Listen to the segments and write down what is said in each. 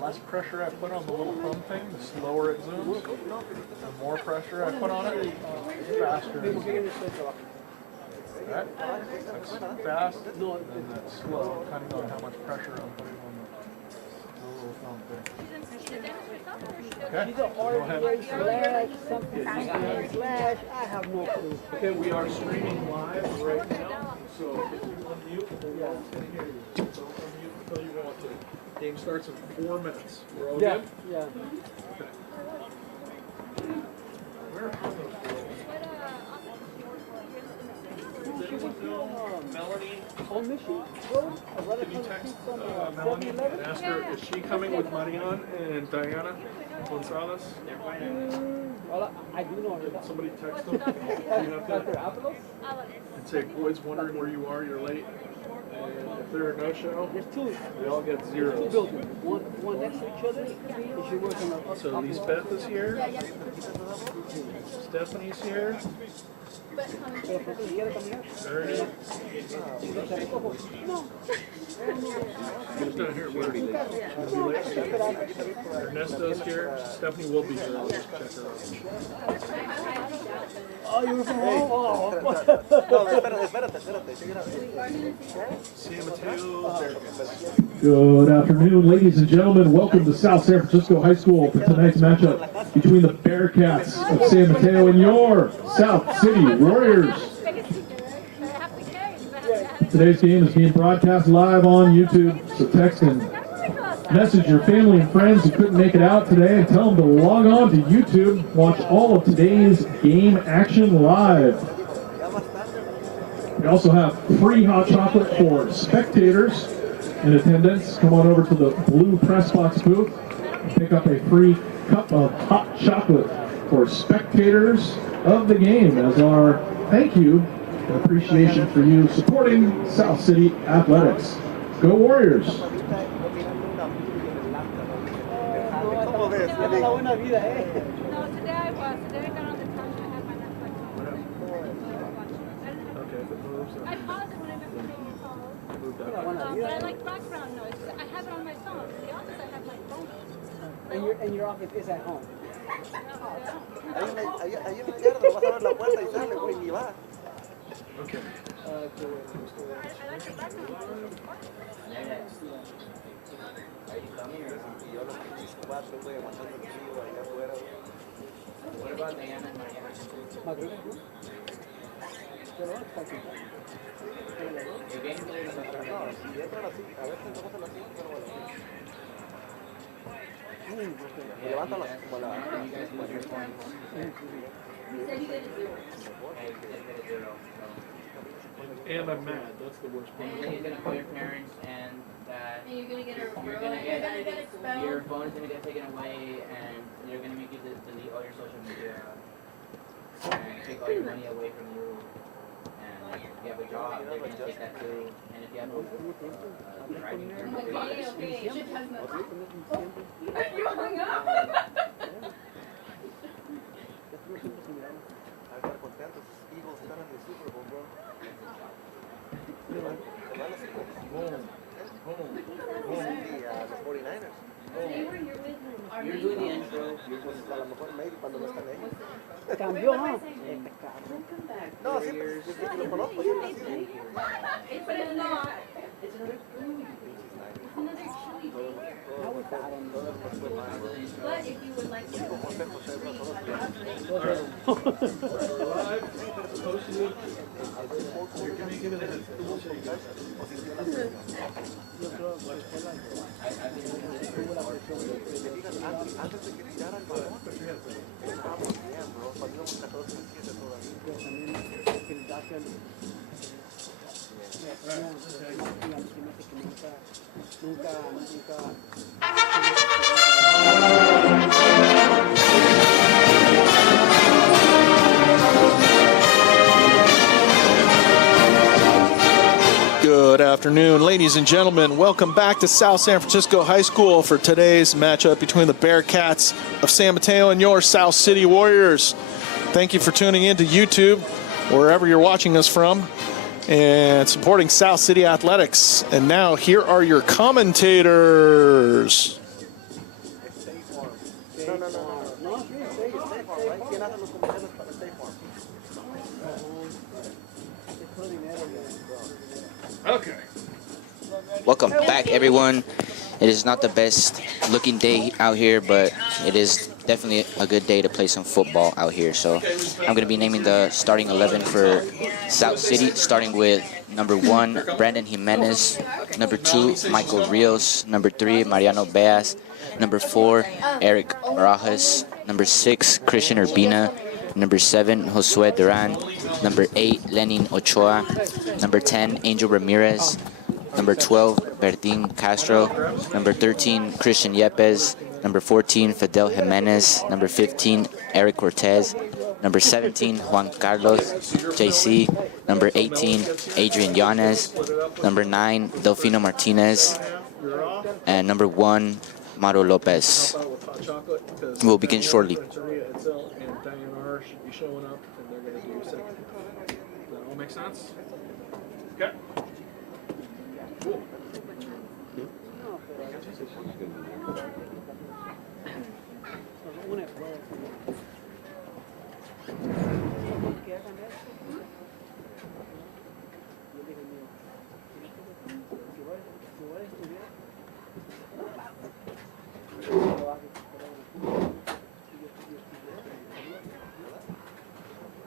less pressure I put on the little thumb thing, the slower it zooms. The more pressure I put on it, the faster it zooms. Right? That's fast, and then that's slow, depending on how much pressure I'm putting on the little thumb thing. Okay, go ahead. I have no clue. Okay, we are streaming live right now, so if you unmute, the wall's going to hear you. Don't unmute until you want to. Game starts in 4 minutes. We're all good? Yeah. Okay. Where are those girls? Does anyone know Melanie? On mission. Can you text Melanie and ask her, is she coming with Marian and Diana Gonzalez? Well, I do know her. Somebody text them. You have to, and say, boys wondering where you are, you're late. And if they're a no-show, There's two. we all get Two zeros. buildings. One next to each other. And she works on a So Lisbeth is here. Stephanie's here. Pero ¿por qué quiere caminar? Ernie. No. Who's not here? Where? Ernesto's here. Stephanie will be here. I'll just check her out. Oh, you were from home? Oh. See Mateo. Good afternoon, ladies and gentlemen. Welcome to South San Francisco High School for tonight's matchup between the Bearcats of San Mateo and your South City Warriors. Today's game is being broadcast live on YouTube, so text and message your family and friends who couldn't make it out today and tell them to log on to YouTube, watch all of today's game action live. We also have free hot chocolate for spectators in attendance. Come on over to the blue press box booth and pick up a free cup of hot chocolate for spectators of the game as our thank you and appreciation for you supporting South City Athletics. Go Warriors! La buena vida, eh? No, today I was. Today I got on the couch and I had my Netflix on. Okay, if it moves, I pause it when I'm making calls. move that. But I like background noise. I have it on my phone. In the office, I have my phone. And your office is at home. Okay. I like the background noise. What about Diana and Mariana? Madrid. Pero está aquí. El game play is Levántalas. you guys lose your points. And I'm mad. That's the worst part. And he's gonna call your parents and that And you're gonna get a you're gonna get your phone's gonna get taken away and they're gonna make you delete all your social media and take all your money away from you. And if you have a job, they're gonna take that too. And if you have a driving permit, You hung up. you're doing the intro. Cambió, ¿no? No, years. But it's not. It's another chewy thing here. But if you would like to. Live, posted. You're gonna get it in Good afternoon, ladies and gentlemen. Welcome back to South San Francisco High School for today's matchup between the Bearcats of San Mateo and your South City Warriors. Thank you for tuning in to YouTube, wherever you're watching us from, and supporting South City Athletics. And now, here are your commentators. Okay. Welcome back, everyone. It is not the best looking day out here, but it is definitely a good day to play some football out here. So I'm going to be naming the starting 11 for South City, starting with number 1, Brandon Jimenez, number 2, Michael Rios, number 3, Mariano Beas, number 4, Eric Barajas, number 6, Christian Urbina, number 7, Josue Duran, number 8, Lenin Ochoa, number 10, Angel Ramirez, number 12, Bertin Castro, number 13, Christian Yepes, number 14, Fidel Jimenez, number 15, Eric Cortez, number 17, Juan Carlos JC, number 18, Adrian Yanez, number 9, Delfino Martinez, and number 1, Mauro Lopez. We'll begin shortly. Make sense? Okay. Cool.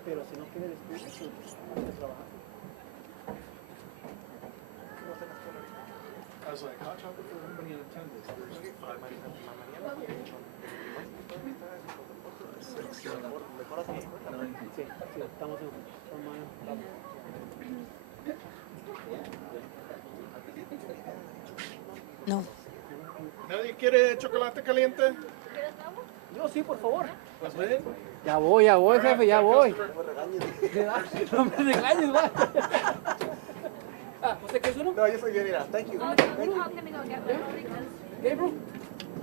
Pero si no quiere estudiar, pues trabajar. I was like, hot chocolate for everybody in attendance. There's 5 6, 7, 9. Sí, estamos en No. ¿Nadie quiere chocolate caliente? Yo sí, por favor. Pues ven. Ya voy, jefe, ya voy. No me regañes, va. ¿Usted qué es uno? No, yo soy bien, mira. Thank you. Oh, let me go get one because. Gabriel?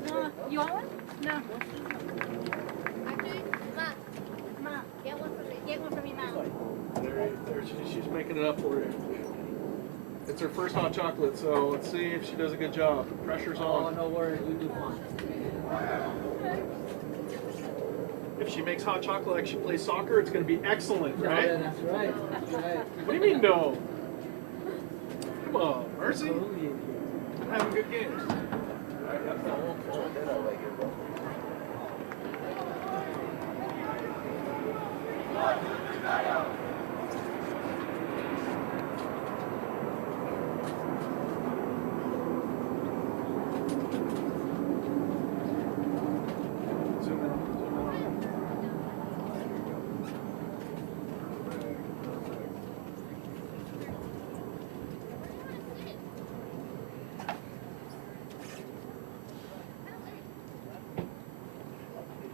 No, you want one? No. Actually, Ma, get one for me. Get one for me now. There, she's making it up for you. It's her first hot chocolate, so let's see if she does a good job. Pressure's Oh, on. no worries, we do fine. If she makes hot chocolate like she plays soccer, it's going to be excellent, right? Yeah, that's right. That's right. What do you mean, no? Come on, Mercy. I'm having good games. Zoom in.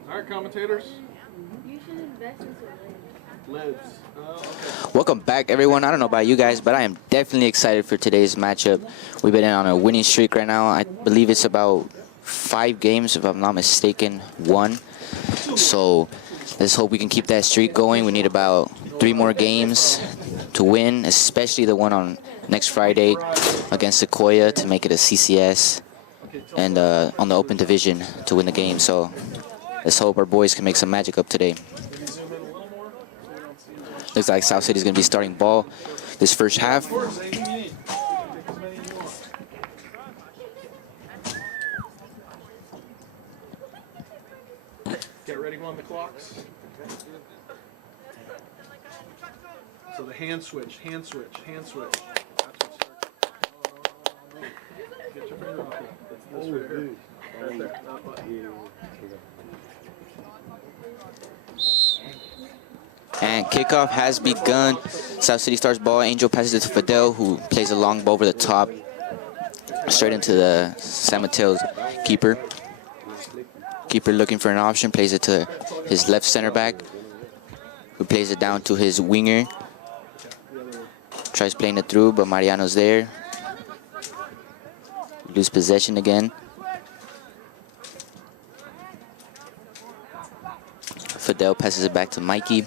All right, commentators. You should invest in some Lids. Oh, okay. Welcome back, everyone. I don't know about you guys, but I am definitely excited for today's matchup. We've been on a winning streak right now. I believe it's about 5 games, if I'm not mistaken, 1. So let's hope we can keep that streak going. We need about 3 more games to win, especially the one on next Friday against Sequoia to make it a CCS and on the open division to win the game. So let's hope our boys can make some magic up today. Looks like South City is going to be starting ball this first half. Get ready on the clocks. So the hand switch, hand switch, hand switch. That's what starts. No. Get your finger off it. It's this right here. Right there. That button. And kickoff has begun. South City starts ball. Angel passes it to Fidel, who plays a long ball over the top, straight into the San Mateo's keeper. Keeper looking for an option, plays it to his left center back, who plays it down to his winger. Tries playing it through, but Mariano's there. Lose possession again. Fidel passes it back to Mikey.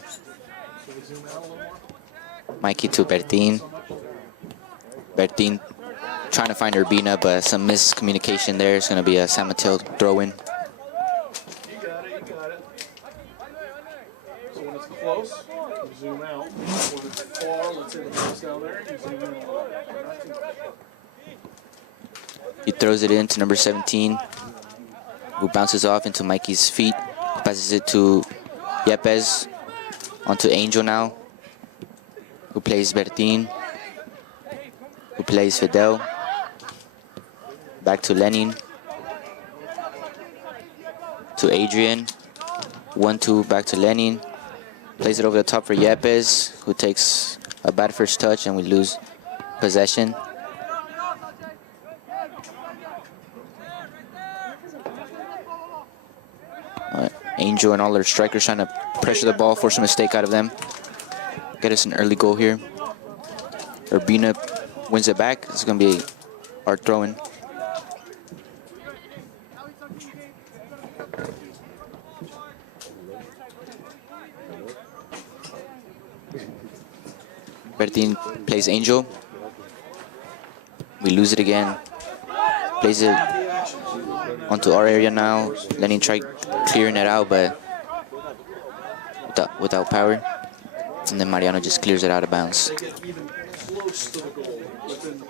Mikey to Bertin. Bertin trying to find Urbina, but some miscommunication there. It's going to be a San Mateo throw-in. You got it, you got it. So when it's close, zoom out. When it's far, let's say the ball's down there, you zoom in a little bit. Not too much. He throws it into number 17, who bounces off into Mikey's feet, passes it to Yepes, onto Angel now, who plays Bertin, who plays Fidel, back to Lenin, to Adrian, 1-2 back to Lenin, plays it over the top for Yepes, who takes a bad first touch and we lose possession. Angel and all their strikers trying to pressure the ball, force a mistake out of them. Get us an early goal here. Urbina wins it back. It's going to be our throw-in. Bertin plays Angel. We lose it again. Plays it onto our area now. Lenin tried clearing it out, but without power. And then Mariano just clears it out of bounds. They get even close to the goal, within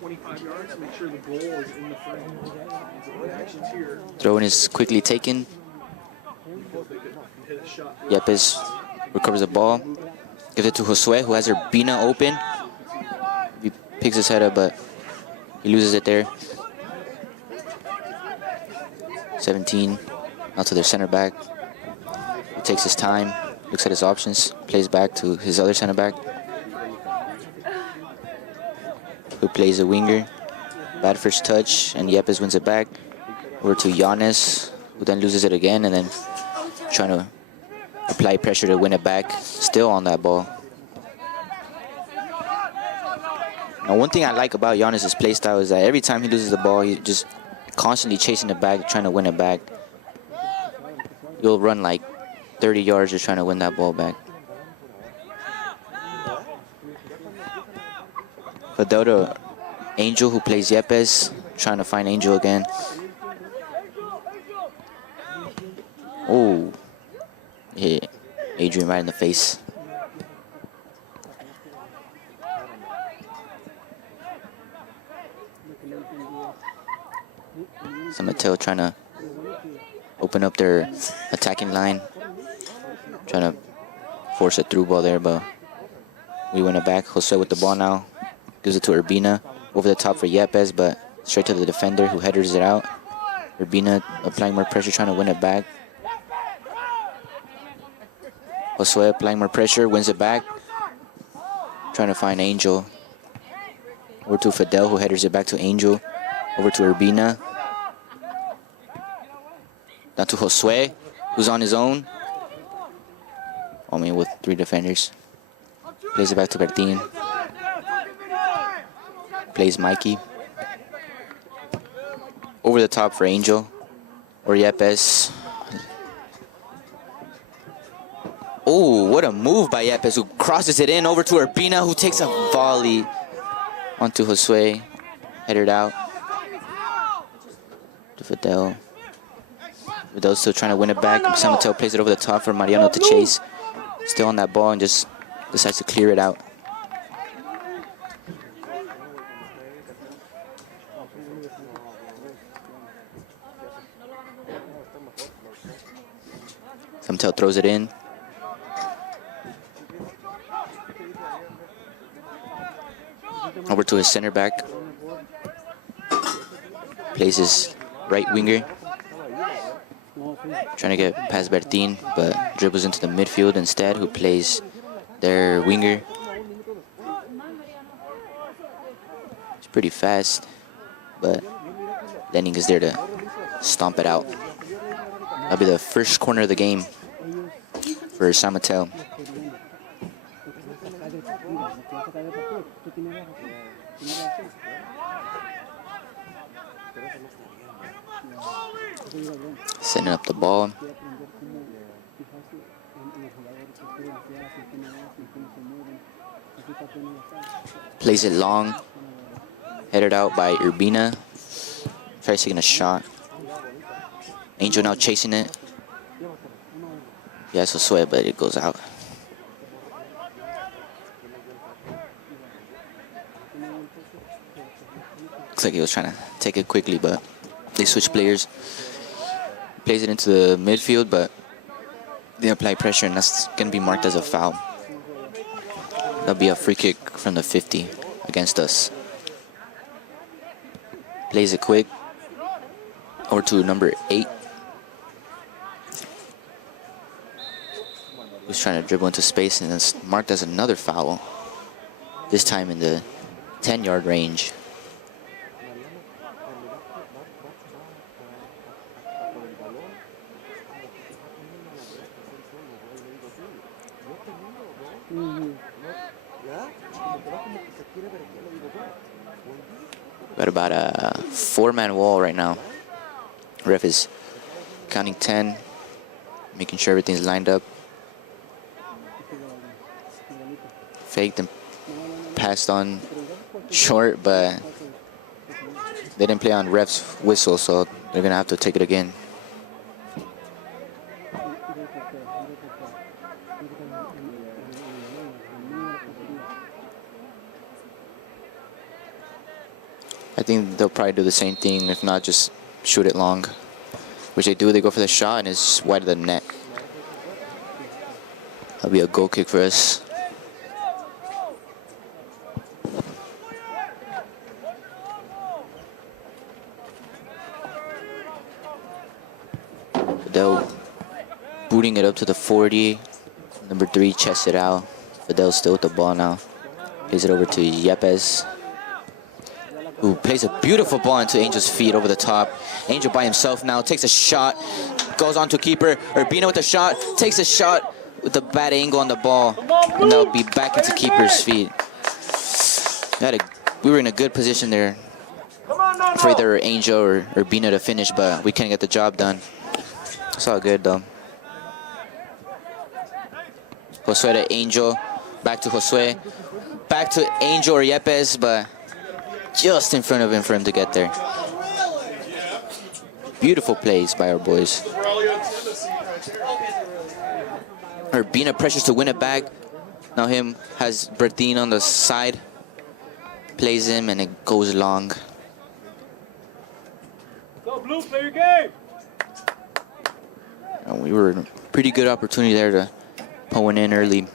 25 yards, make sure the goal is in the frame. So the action's here. Throw-in is quickly taken. Hit a shot. Yepes recovers the ball. Gives it to Josue, who has Urbina open. He picks his head up, but he loses it there. 17, now to their center back. He takes his time, looks at his options, plays back to his other center back, who plays a winger. Bad first touch, and Yepes wins it back. Over to Giannis, who then loses it again, and then trying to apply pressure to win it back. Still on that ball. Now, one thing I like about Giannis' play style is that every time he loses the ball, he just constantly chasing it back, trying to win it back. He'll run like 30 yards just trying to win that ball back. Fidel to Angel, who plays Yepes, trying to find Angel again. Oh, hit Adrian right in the face. So Mateo trying to open up their attacking line. Trying to force a through ball there, but we win it back. Jose with the ball now. Gives it to Urbina. Over the top for Yepes, but straight to the defender who headers it out. Urbina applying more pressure, trying to win it back. Josue applying more pressure, wins it back. Trying to find Angel. Over to Fidel, who headers it back to Angel. Over to Urbina. Down to Josue, who's on his own. I mean, with 3 defenders. Plays it back to Bertin. Plays Mikey. Over the top for Angel. Or Yepes. Oh, what a move by Yepes, who crosses it in over to Urbina, who takes a volley onto Josue. Headed out to Fidel. Fidel's still trying to win it back. San Mateo plays it over the top for Mariano to chase. Still on that ball and just decides to clear it out. San Mateo throws it in. Over to his center back. Plays his right winger. Trying to get past Bertin, but dribbles into the midfield instead, who plays their winger. It's pretty fast, but Lenin is there to stomp it out. That'll be the first corner of the game for San Mateo. Setting up the ball. Plays it long. Headed out by Urbina. Tries taking a shot. Angel now chasing it. He has to sweat, but it goes out. Looks like he was trying to take it quickly, but they switched players. Plays it into the midfield, but they apply pressure, and that's going to be marked as a foul. That'll be a free kick from the 50 against us. Plays it quick over to number 8. Who's trying to dribble into space, and it's marked as another foul. This time in the 10-yard range. Got about a 4-man wall right now. Ref is counting 10, making sure everything's lined up. Faked and passed on short, but they didn't play on ref's whistle, so they're gonna have to take it again. I think they'll probably do the same thing, if not just shoot it long. Which they do, they go for the shot and it's wide of the net. That'll be a goal kick for us. Fidel booting it up to the 40. Number 3 chests it out. Fidel's still with the ball now. Plays it over to Yepes, who plays a beautiful ball into Angel's feet over the top. Angel by himself now takes a shot, goes on to keeper. Urbina with the shot, takes a shot with a bad angle on the ball, and that'll be back into keeper's feet. We were in a good position there for either Angel or Urbina to finish, but we couldn't get the job done. It's all good though. Josue to Angel, back to Josue, back to Angel or Yepes, but just in front of him for him to get there. Beautiful plays by our boys. Urbina pressures to win it back. Now him has Bertin on the side. Plays him and it goes long. Go blue, play your game. And we were in a pretty good opportunity there to pull one in early.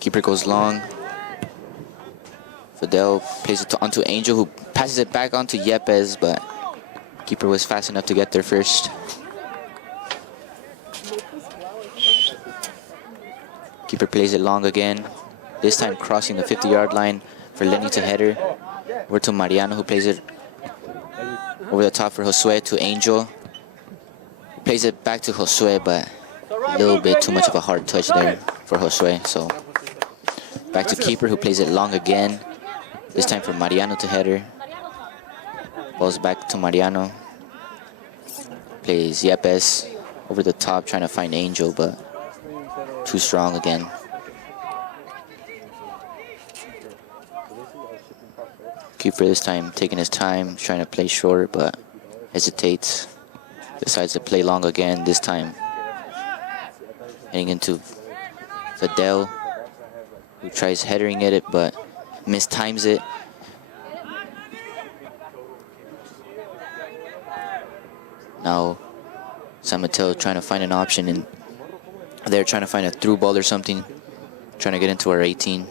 Keeper goes long. Fidel plays it onto Angel, who passes it back onto Yepes, but keeper was fast enough to get there first. Keeper plays it long again, this time crossing the 50-yard line for Lenny to header. Over to Mariano, who plays it over the top for Josue to Angel. Plays it back to Josue, but a little bit too much of a hard touch there for Josue. So back to keeper, who plays it long again. This time for Mariano to header. Ball's back to Mariano. Plays Yepes over the top, trying to find Angel, but too strong again. Keeper this time taking his time, trying to play short, but hesitates. Decides to play long again, this time heading into Fidel, who tries headering at it, but mistimes it. Now San Mateo trying to find an option, and they're trying to find a through ball or something, trying to get into our 18.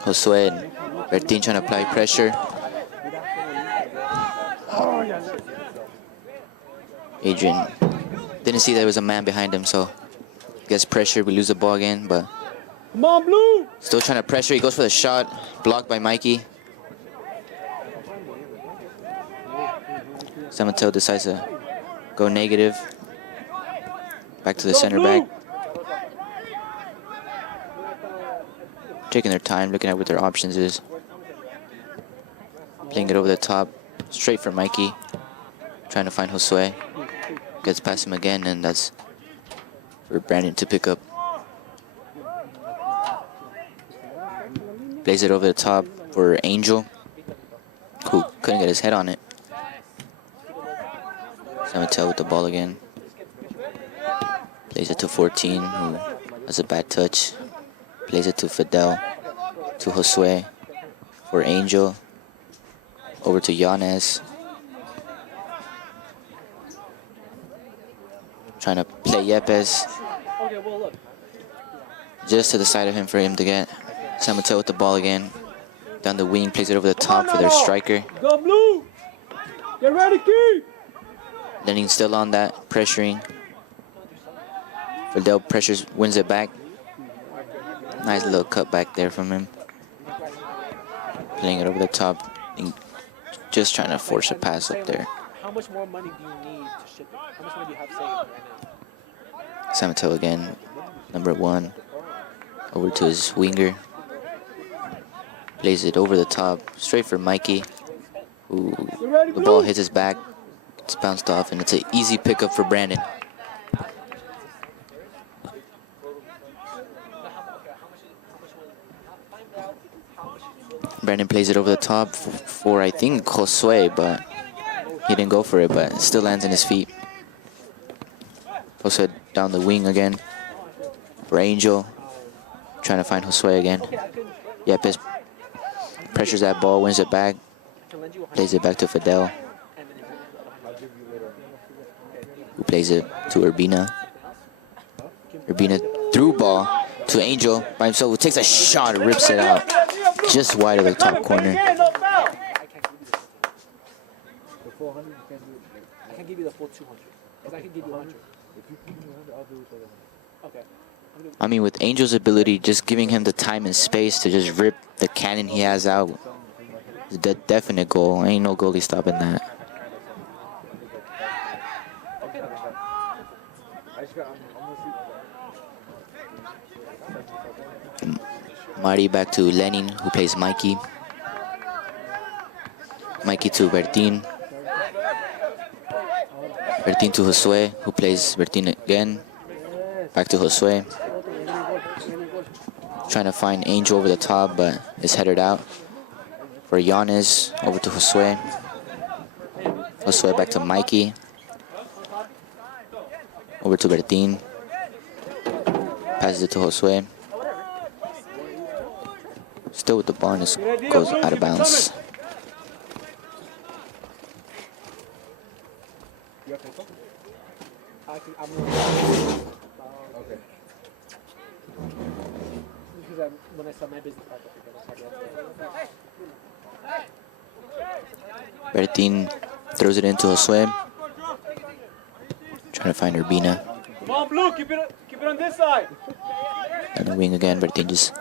Josue and Bertin trying to apply pressure. Adrian didn't see there was a man behind him, so gets pressure. We lose the ball again, but Come on, blue. still trying to pressure. He goes for the shot, blocked by Mikey. San Mateo decides to go negative. Back to the center back. Taking their time, looking at what their options is. Playing it over the top, straight for Mikey. Trying to find Josue. Gets past him again, and that's for Brandon to pick up. Plays it over the top for Angel, who couldn't get his head on it. Mateo with the ball again. Plays it to 14, who has a bad touch. Plays it to Fidel, to Josue, for Angel, over to Yanez. Trying to play Yepes. Just to the side of him for him to get. San Mateo with the ball again. Down the wing, plays it over the top for their striker. Go blue! Get ready, keep! Lenin still on that, pressuring. Fidel pressures, wins it back. Nice little cut back there from him. Playing it over the top. And just trying to force a pass up there. How much more money do you need to ship it? How much money do you have saved right now? San Mateo again, number 1. Over to his winger. Plays it over the top, straight for Mikey. Ooh, the ball hits his back. It's bounced off, and it's an easy pickup for Brandon. Brandon plays it over the top for I think, Josue, but he didn't go for it, but it still lands in his feet. Josue down the wing again for Angel. Trying to find Josue again. Yepes pressures that ball, wins it back. Plays it back to Fidel, who plays it to Urbina. Urbina through ball to Angel by himself, who takes a shot, rips it out. Just wide of the top corner. I can give you the full 200. Because I can give you 100. Okay. I mean, with Angel's ability, just giving him the time and space to just rip the cannon he has out is a definite goal. Ain't no goalie stopping that. Marty back to Lenin, who plays Mikey. Mikey to Bertin. Bertin to Josue, who plays Bertin again. Back to Josue. Trying to find Angel over the top, but it's headed out. For Yanez, over to Josue. Josue back to Mikey. Over to Bertin. Passes it to Josue. Still with the ball, and it goes out of bounds. Okay. Because when I start my business back up, Bertin throws it into Josue. Trying to find Urbina. come on, Blue, keep it on this side. On the wing again, Bertin just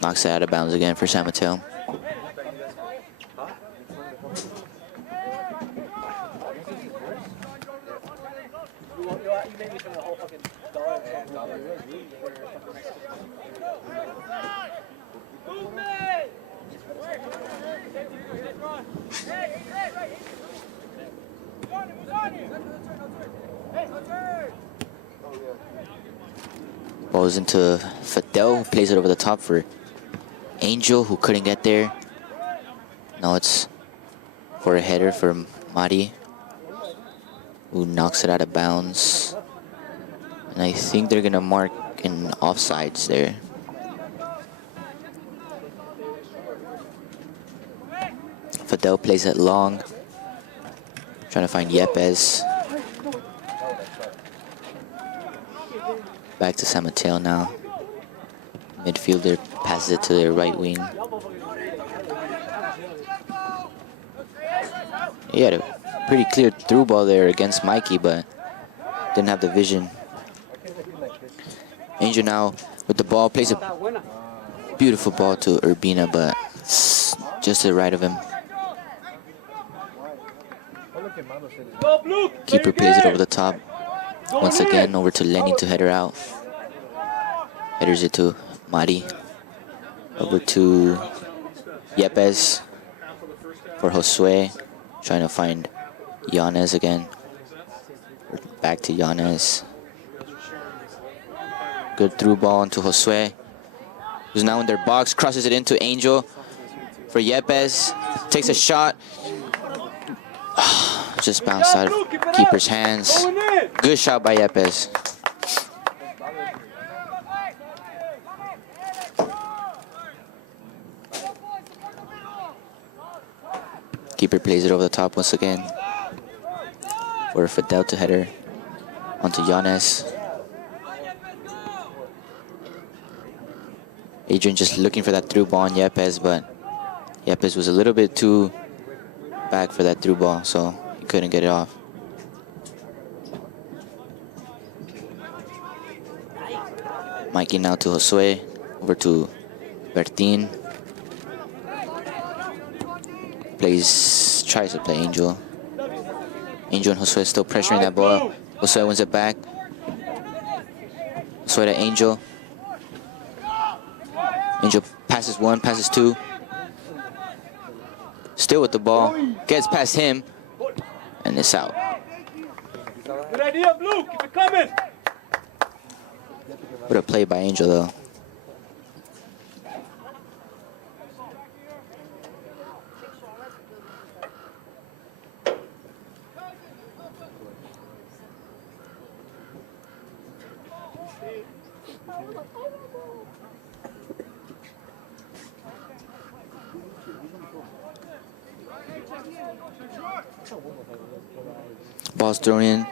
knocks it out of bounds again for San Mateo. Balls into Fidel, who plays it over the top for Angel, who couldn't get there. Now it's for a header for Mari, who knocks it out of bounds. And I think they're gonna mark an offsides there. Fidel plays it long, trying to find Yepes. Back to San Mateo now. Midfielder passes it to their right wing. He had a pretty clear through ball there against Mikey, but didn't have the vision. Angel now with the ball, plays a beautiful ball to Urbina, but just to the right of him. Keeper plays it over the top. Once again, over to Lenny to header out. Headers it to Mari. Over to Yepes for Josue. Trying to find Yanez again. Back to Yanez. Good through ball into Josue. who's now in their box, crosses it into Angel for Yepes. Takes a shot. Just bounced out of keeper's hands. Good shot by Yepes. Keeper plays it over the top once again for Fidel to header onto Yanes. Adrian just looking for that through ball on Yepes, but Yepes was a little bit too back for that through ball, so he couldn't get it off. Mikey now to Josue, over to Bertin. Tries to play Angel. Angel and Josue still pressuring that ball. Josue wins it back. Josue to Angel. Angel passes one, passes two. Still with the ball. Gets past him. And it's out. Good idea, Blue. Keep it coming. What a play by Angel, though. Ball's thrown in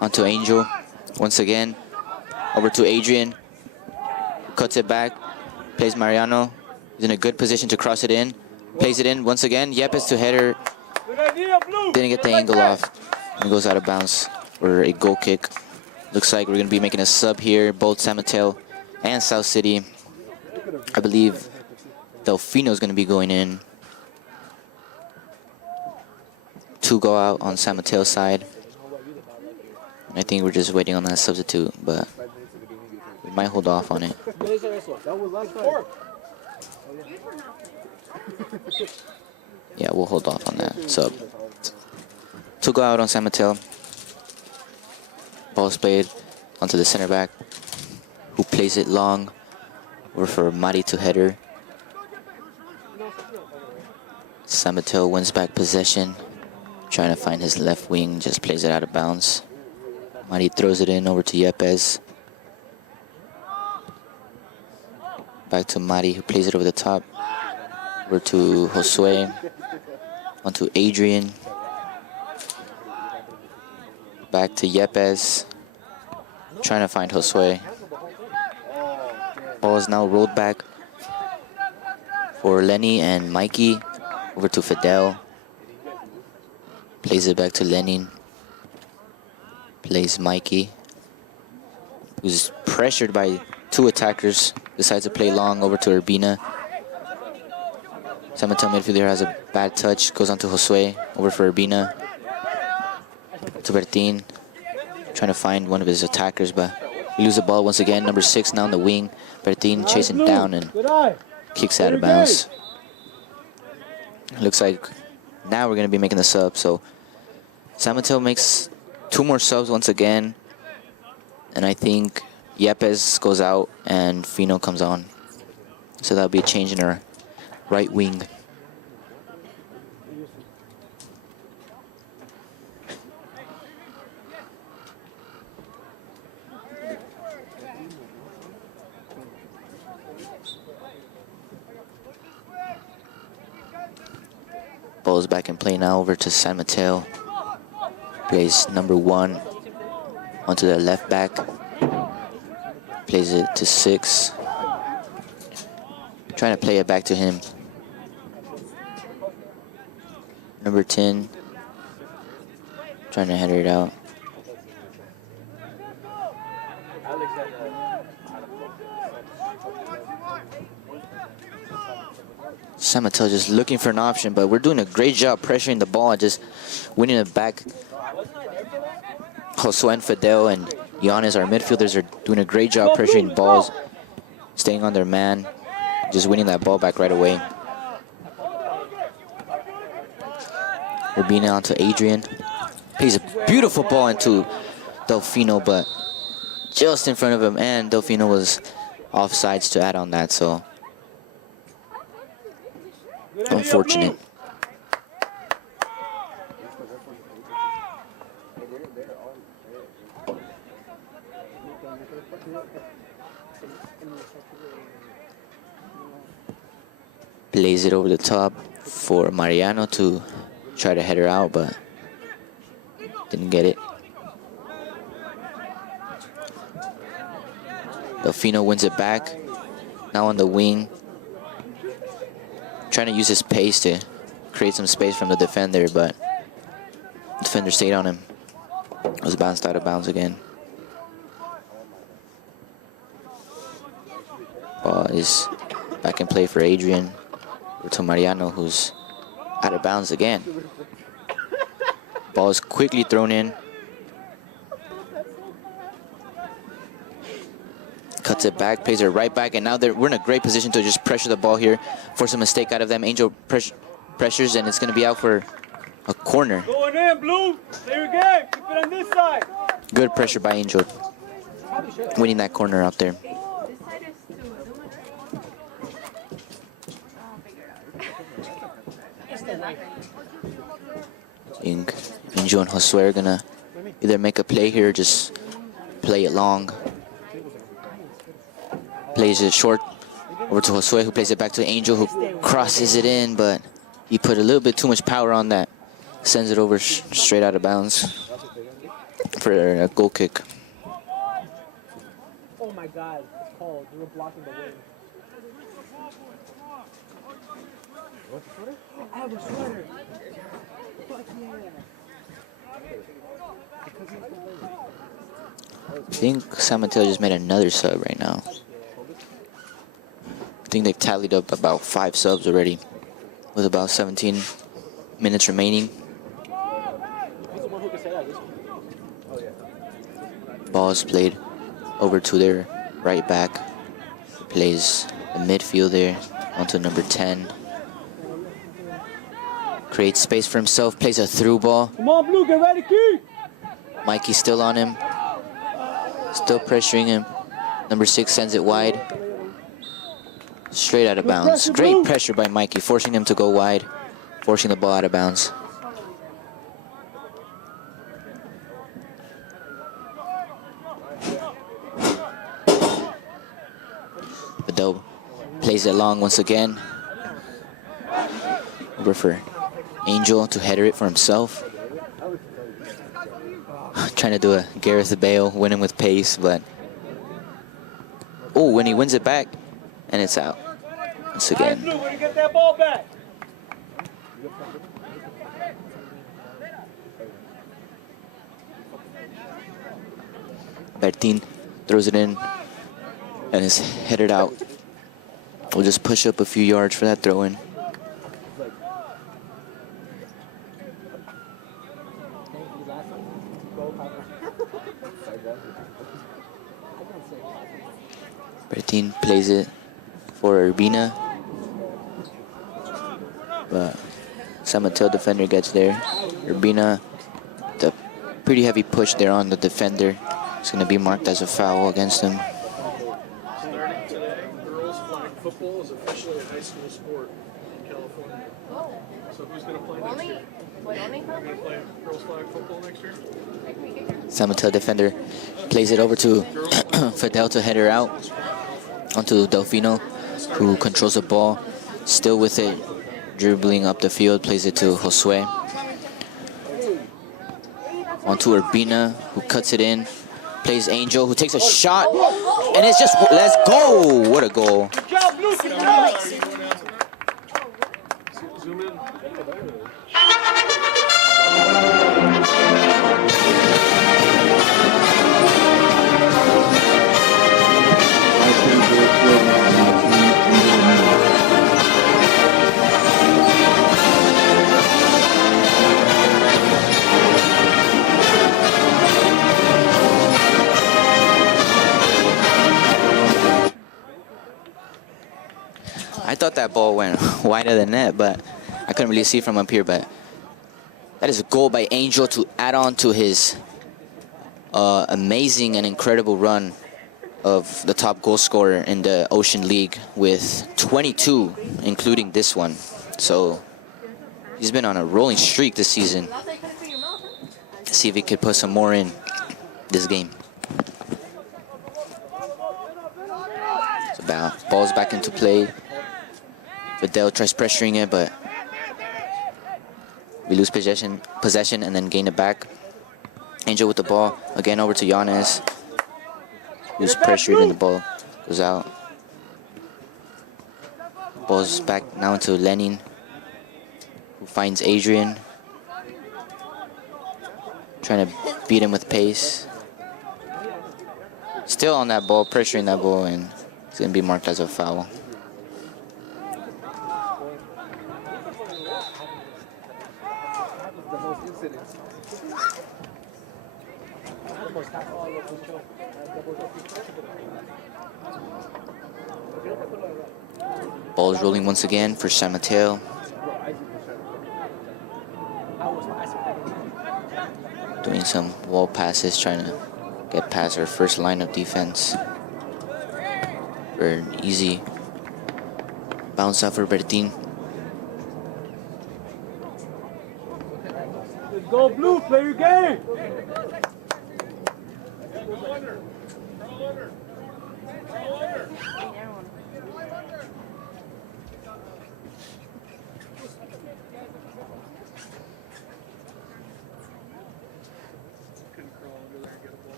onto Angel. Once again, over to Adrian. Cuts it back. Plays Mariano. He's in a good position to cross it in. Plays it in once again. Yepes to header. Didn't get the angle off. And goes out of bounds for a goal kick. Looks like we're going to be making a sub here. Both San Mateo and South City. I believe Delfino is going to be going in. 2 go out on San Mateo's side. I think we're just waiting on that substitute, but we might hold off on it. Yeah, we'll hold off on that sub. 2 go out on San Mateo. Ball's played onto the center back, who plays it long. Over for Mari to header. San Mateo wins back possession. Trying to find his left wing, just plays it out of bounds. Mari throws it in over to Yepes. Back to Mari, who plays it over the top. Over to Josue. Onto Adrian. Back to Yepes. Trying to find Josue. Ball is now rolled back for Lenny and Mikey. Over to Fidel. Plays it back to Lenin. Plays Mikey, who's pressured by 2 attackers. Decides to play long over to Urbina. San Mateo midfielder has a bad touch. Goes on to Josue. Over for Urbina. To Bertin. Trying to find one of his attackers, but we lose the ball once again. Number 6 now on the wing. Bertin chasing down and kicks out of bounds. Looks like now we're going to be making the sub. So San Mateo makes 2 more subs once again. And I think Yepes goes out and Fino comes on. So that'll be a change in our right wing. Ball's back in play now over to San Mateo. Plays number 1 onto the left back. Plays it to 6. Trying to play it back to him. Number 10. Trying to header it out. San Mateo just looking for an option, but we're doing a great job pressuring the ball and just winning it back. Josue and Fidel and Giannis, our midfielders, are doing a great job pressuring balls, staying on their man, just winning that ball back right away. Urbina onto Adrian. Plays a beautiful ball into Delfino, but just in front of him, and Delfino was offsides to add on that, so unfortunate. Plays it over the top for Mariano to try to head her out, but didn't get it. Delfino wins it back. Now on the wing. Trying to use his pace to create some space from the defender, but the defender stayed on him. Was bounced out of bounds again. Ball is back in play for Adrian. Over to Mariano, who's out of bounds again. Ball is quickly thrown in. Cuts it back, plays it right back, and now we're in a great position to just pressure the ball here, force a mistake out of them. Angel pressures, and it's going to be out for a corner. Going in, Blue. Clear game. Keep it on this side. Good pressure by Angel, winning that corner out there. Angel and Josue are going to either make a play here or just play it long. Plays it short over to Josue, who plays it back to Angel, who crosses it in, but he put a little bit too much power on that. Sends it over straight out of bounds for a goal kick. Oh my God, it's called. You were blocking the wing. I have a sweater. Fuck yeah. I think San Mateo just made another sub right now. I think they've tallied up about 5 subs already, with about 17 minutes remaining. Ball is played over to their right back. Plays the midfield there onto number 10. Creates space for himself, plays a through ball. Come on, Blue, get ready, key. Mikey's still on him. Still pressuring him. Number 6 sends it wide. Straight out of bounds. Great pressure by Mikey, forcing him to go wide, forcing the ball out of bounds. Badou plays it long once again. Over for Angel to header it for himself. Trying to do a Gareth Bale, winning with pace, but oh, when he wins it back, and it's out once again. Blue, where you get that ball back? Bertin throws it in and is headed out. We'll just push up a few yards for that throw in. Bertin plays it for Urbina, but San Mateo defender gets there. Urbina, the pretty heavy push there on the defender. It's going to be marked as a foul against him. Starting today, girls flag football is officially a high school sport in California. So who's going to play next year? Are you going to play girls flag football next year? San Mateo defender plays it over to Fidel to head her out onto Delfino, who controls the ball, still with it, dribbling up the field, plays it to Josue. Onto Urbina, who cuts it in, plays Angel, who takes a shot, and it's just, let's go! What a goal. Zoom in. I thought that ball went wider than net, but I couldn't really see from up here. But that is a goal by Angel to add on to his amazing and incredible run of the top goal scorer in the Ocean League with 22, including this one. So he's been on a rolling streak this season. Let's see if he could put some more in this game. So ball's back into play. Mateo tries pressuring it, but we lose possession and then gain it back. Angel with the ball, again over to Giannis, who's pressured and the ball goes out. Ball's back now into Lenin, who finds Adrian, trying to beat him with pace. Still on that ball, pressuring that ball, and it's going to be marked as a foul. Ball is rolling once again for San Mateo. Doing some wall passes, trying to get past our first line of defense. For an easy bounce out for Bertin. Let's go blue, play your game.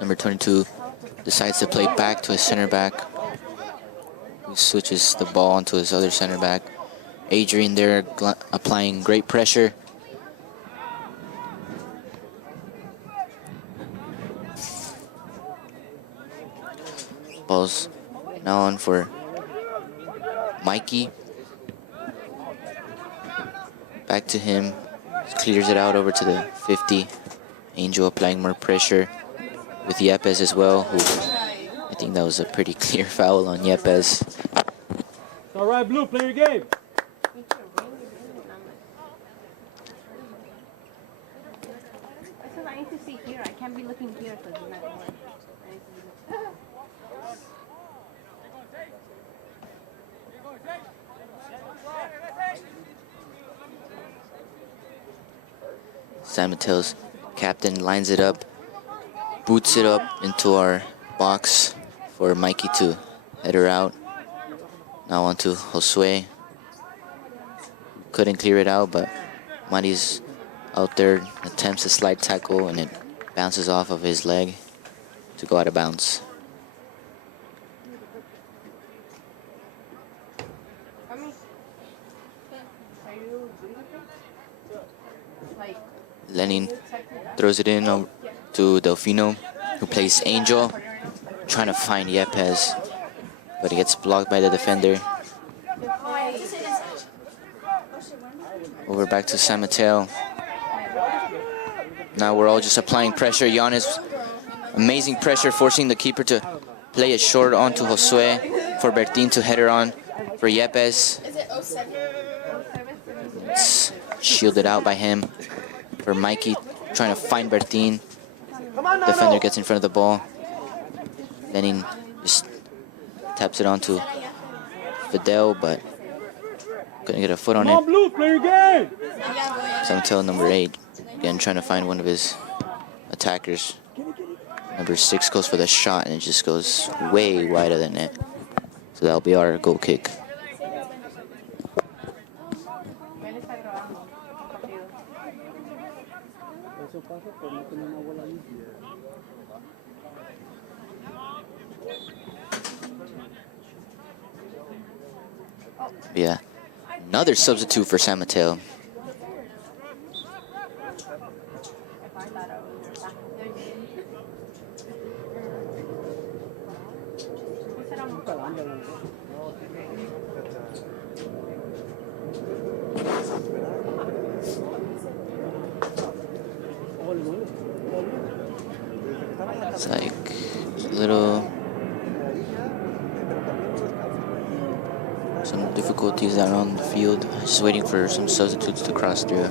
Number 22 decides to play back to his center back. He switches the ball onto his other center back. Adrian there applying great pressure. Ball's now on for Mikey. Back to him. Clears it out over to the 50. Angel applying more pressure with Yepes as well, who I think that was a pretty clear foul on Yepes. All right, blue, play your game. I need to see here. I can't be looking here because it's not going. I need to be looking. San Mateo's captain lines it up, boots it up into our box for Mikey to header out. Now on to Josue. Couldn't clear it out, but Mari's out there, attempts a slide tackle, and it bounces off of his leg to go out of bounds. Lenin throws it in to Delfino, who plays Angel, trying to find Yepes, but he gets blocked by the defender. Over back to San Mateo. Now we're all just applying pressure. Giannis, amazing pressure, forcing the keeper to play it short onto Josue for Bertin to header on for Yepes. It's shielded out by him for Mikey, trying to find Bertin. Defender gets in front of the ball. Lenin just taps it onto Fidel, but couldn't get a foot on it. Blue, play your game. San Mateo number 8, again trying to find one of his attackers. Number 6 goes for the shot, and it just goes way wider than it. So that'll be our goal kick. Yeah, another substitute for San Mateo. It's like a little, some difficulties out on the field. Just waiting for some substitutes to cross through.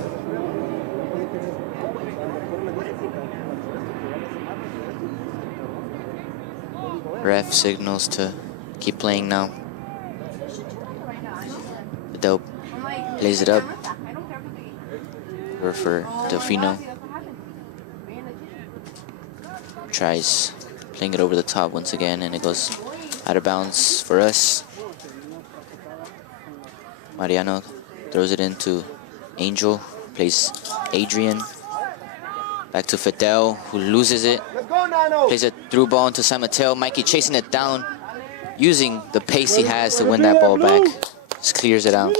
Ref signals to keep playing now. Fidel plays it up for Delfino. Tries playing it over the top once again, and it goes out of bounds for us. Mariano throws it into Angel, plays Adrian. Back to Fidel, who loses it. Plays a through ball into San Mateo. Mikey chasing it down, using the pace he has to win that ball back. Just clears it out.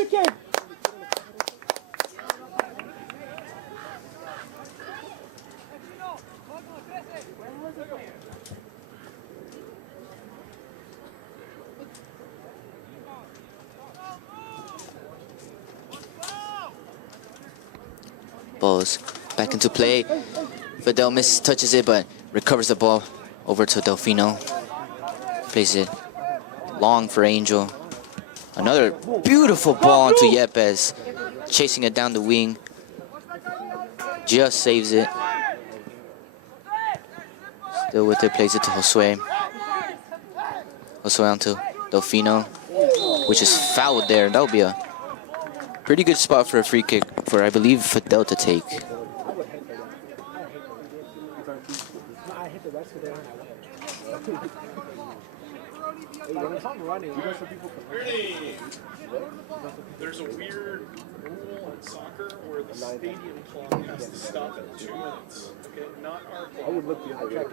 Balls back into play. Fidel touches it, but recovers the ball over to Delfino. Plays it long for Angel. Another beautiful ball into Yepes. Chasing it down the wing. Just saves it. Still with it, plays it to Josue. Josue onto Delfino, which is fouled there. That would be a pretty good spot for a free kick for, I believe, Fidel to take. There's a weird rule in soccer where the stadium clock has to stop at 2 minutes. Okay, not our clock. I would look the other way.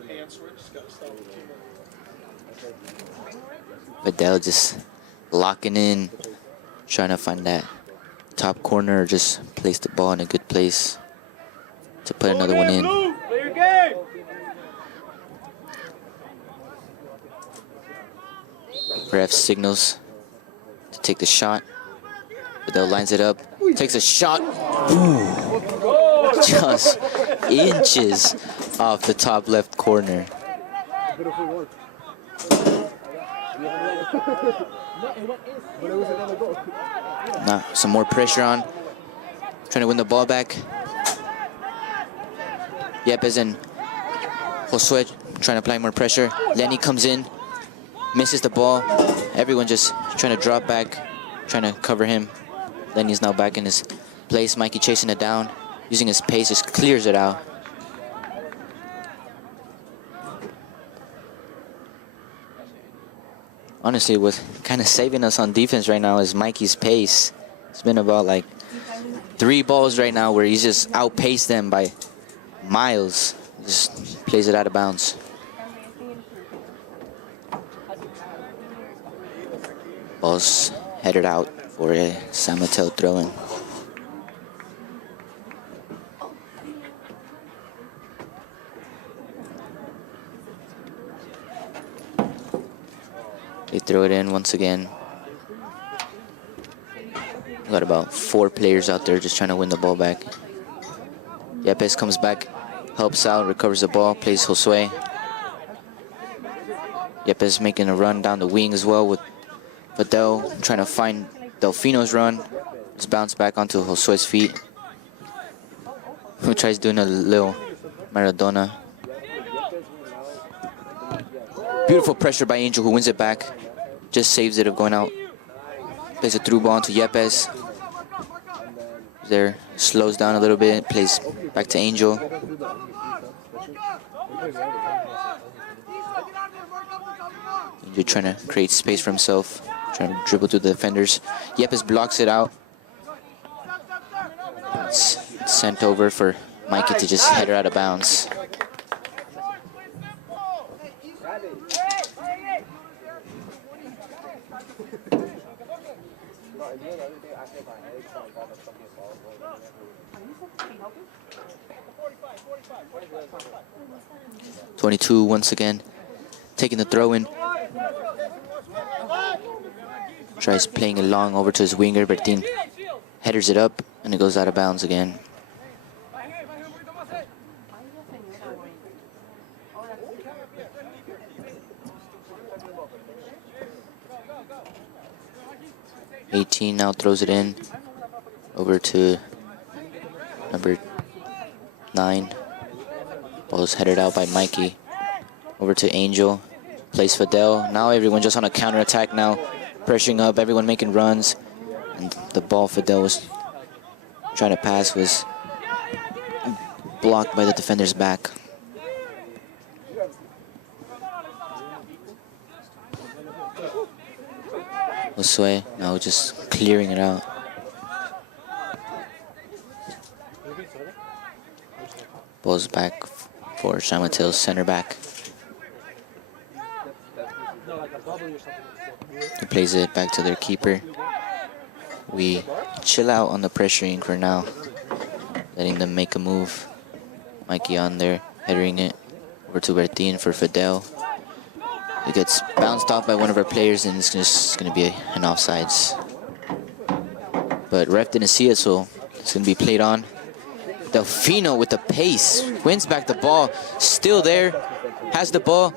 The hand switch has got to stop at 2 minutes. Fidel just locking in, trying to find that top corner, just place the ball in a good place to put another one in. Ref signals to take the shot. Fidel lines it up, takes a shot. Ooh. Just inches off the top left corner. Now, some more pressure on. Trying to win the ball back. Yepes and Josue trying to apply more pressure. Lenny comes in, misses the ball. Everyone just trying to drop back, trying to cover him. Lenny's now back in his place. Mikey chasing it down, using his pace, just clears it out. Honestly, what's kind of saving us on defense right now is Mikey's pace. It's been about like 3 balls right now where he's just outpaced them by miles. Just plays it out of bounds. Ball's headed out for a San Mateo throw-in. They throw it in once again. Got about 4 players out there just trying to win the ball back. Yepes comes back, helps out, recovers the ball, plays Josue. Yepes making a run down the wing as well with Fidel trying to find Delfino's run. Just bounce back onto Josue's feet, who tries doing a little Maradona. Beautiful pressure by Angel, who wins it back. Just saves it of going out. Plays a through ball to Yepes. There, slows down a little bit, plays back to Angel. Angel trying to create space for himself, trying to dribble through the defenders. Yepes blocks it out. It's sent over for Mikey to just head her out of bounds. .22 once again, taking the throw-in. Tries playing it long over to his winger, Bertin headers it up, and it goes out of bounds again. .18 now throws it in over to number 9. Ball's headed out by Mikey over to Angel. plays Fidel. Now everyone just on a counterattack now, pressuring up, everyone making runs. And the ball Fidel was trying to pass was blocked by the defender's back. Josue now just clearing it out. Ball's back for San Mateo's center back. He plays it back to their keeper. We chill out on the pressuring for now, letting them make a move. Mikey on there, headering it over to Bertin for Fidel. It gets bounced off by one of our players, and it's just going to be an offsides. But ref didn't see it, so it's going to be played on. Delfino with the pace, wins back the ball, still there, has the ball,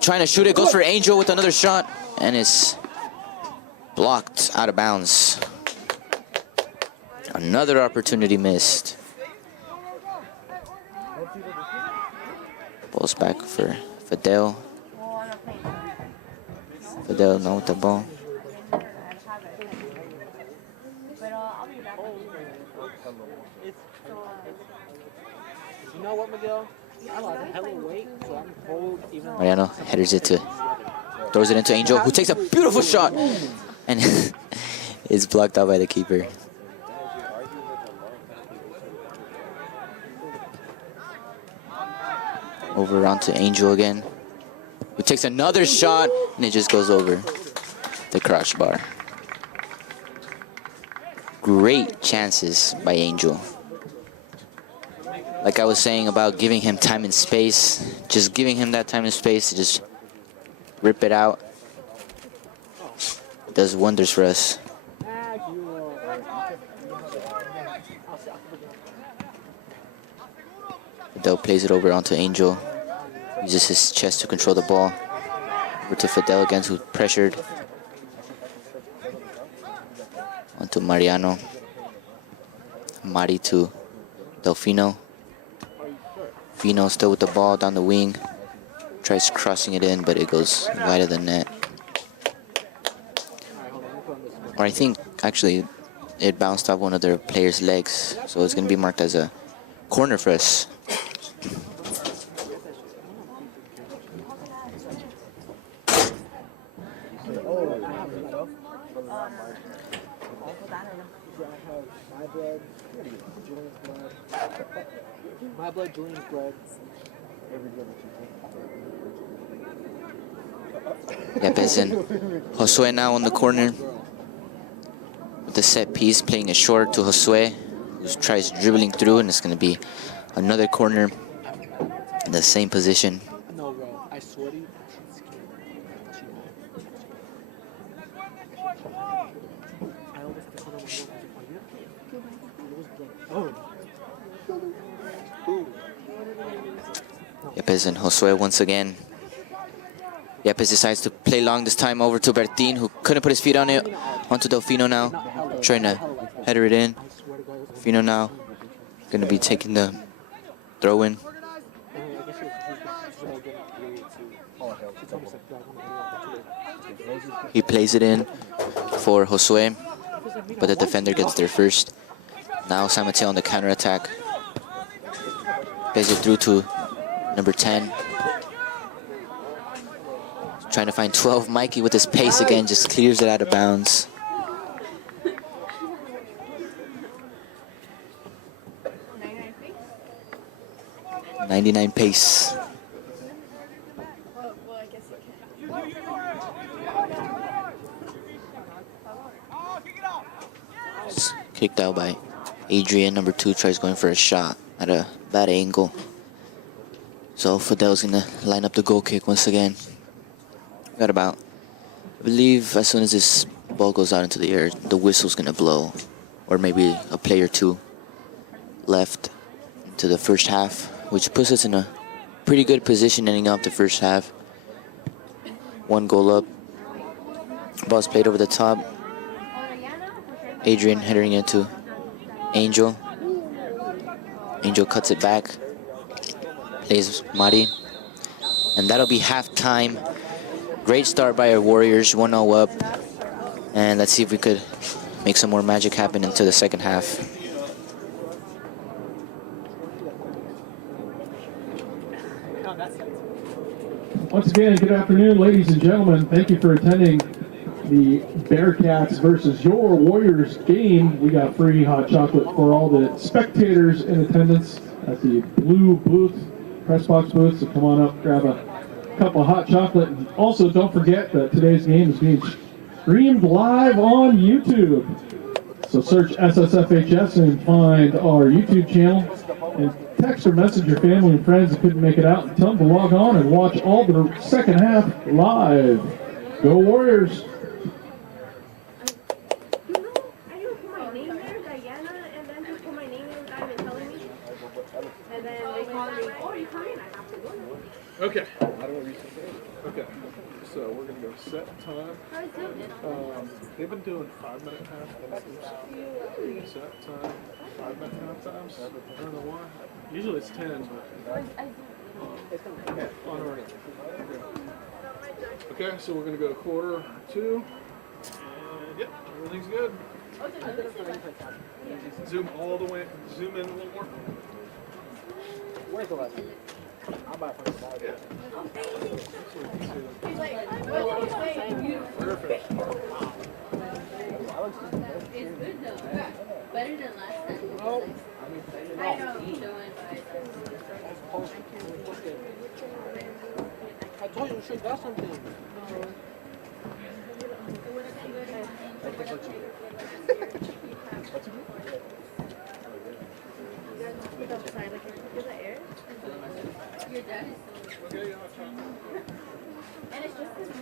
trying to shoot it, goes for Angel with another shot, and it's blocked out of bounds. Another opportunity missed. Ball's back for Fidel. Fidel now with the ball. You know what, Miguel? I lost a hell of weight, so I'm cold even. Mariano headers it to, throws it into Angel, who takes a beautiful shot, and it's blocked out by the keeper. Over onto Angel again, who takes another shot, and it just goes over the crossbar. Great chances by Angel. Like I was saying about giving him time and space, just giving him that time and space to just rip it out does wonders for us. Fidel plays it over onto Angel, uses his chest to control the ball. Over to Fidel again, who pressured. Onto Mariano. Mari to Delfino. Fino still with the ball down the wing. Tries crossing it in, but it goes wide of the net. Or I think, actually, it bounced off one of their players' legs. So it's going to be marked as a corner for us. My blood, Julian's blood. Yepes and Josue now on the corner with the set piece, playing it short to Josue, who tries dribbling through, and it's going to be another corner in the same position. No, bro. I swear to you. Yepes and Josue once again. Yepes decides to play long this time over to Bertin, who couldn't put his feet on it. Onto Delfino now, trying to header it in. Delfino now going to be taking the throw in. He plays it in for Josue, but the defender gets there first. Now San Mateo on the counter-attack. Plays it through to number 10. Trying to find 12. Mikey with his pace again just clears it out of bounds. .99 pace. Just kicked out by Adrian. Number 2 tries going for a shot at a bad angle. So Fidel's gonna line up the goal kick once again. Got about, I believe, as soon as this ball goes out into the air, the whistle's gonna blow, or maybe a play or two left to the first half, which puts us in a pretty good position ending off the first half. 1 goal up. Ball's played over the top. Adrian heading into Angel. Angel cuts it back. Plays Mari. And that'll be halftime. Great start by our Warriors, 1-0 up. And let's see if we could make some more magic happen into the second half. Once again, good afternoon, ladies and gentlemen. Thank you for attending the Bearcats versus your Warriors game. We got free hot chocolate for all the spectators in attendance at the blue booth, press box booth. So come on up, grab a cup of hot chocolate. And also, don't forget that today's game is being streamed live on YouTube. So search SSFHS and find our YouTube channel. And text or message your family and friends that couldn't make it out and tell them to log on and watch all the second half live. Go Warriors! Okay. Okay. So we're gonna go set time. They've been doing 5-minute half times. Set time. 5-minute half times. I don't know why. Usually it's 10, but on our. Okay, so we're gonna go quarter 2. And yep, everything's good. Zoom all the way. Zoom in a little more. Where's the left? I'll buy it from the side. Perfect. It's good though. Better than last time. Well, I know. I told you should got something. Your dad is so and it's just because,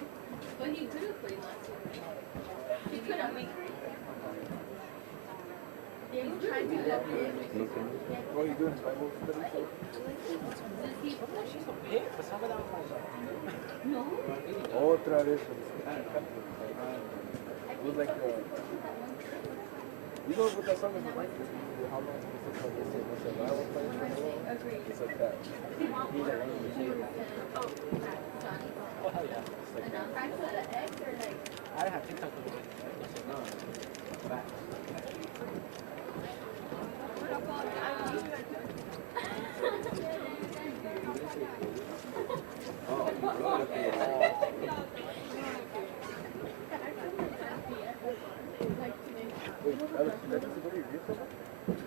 but he could have played last year. He could have made great. Yeah, he's trying to do that. What are you doing? No. Otra vez. It was like you know what that song is like? How long it took for this to Agreed. It's like that. Oh, hell yeah. And I'm trying to put an egg or like. I have TikTok with it. No. Back.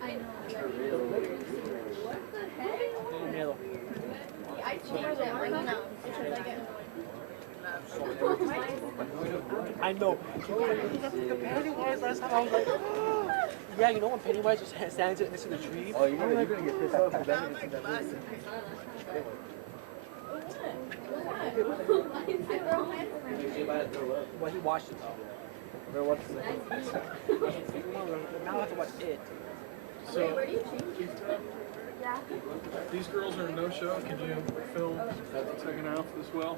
I know. What the heck? I changed it. Like, no. Because I get I know. Pennywise last time I was like, yeah, you know when Pennywise just stands next to the tree? Oh, you're gonna get pissed off because that didn't see that movie. Well, he watched it though. Never watched the second one. Now I have to watch it. So, these girls are no show. Can you film the second half as well?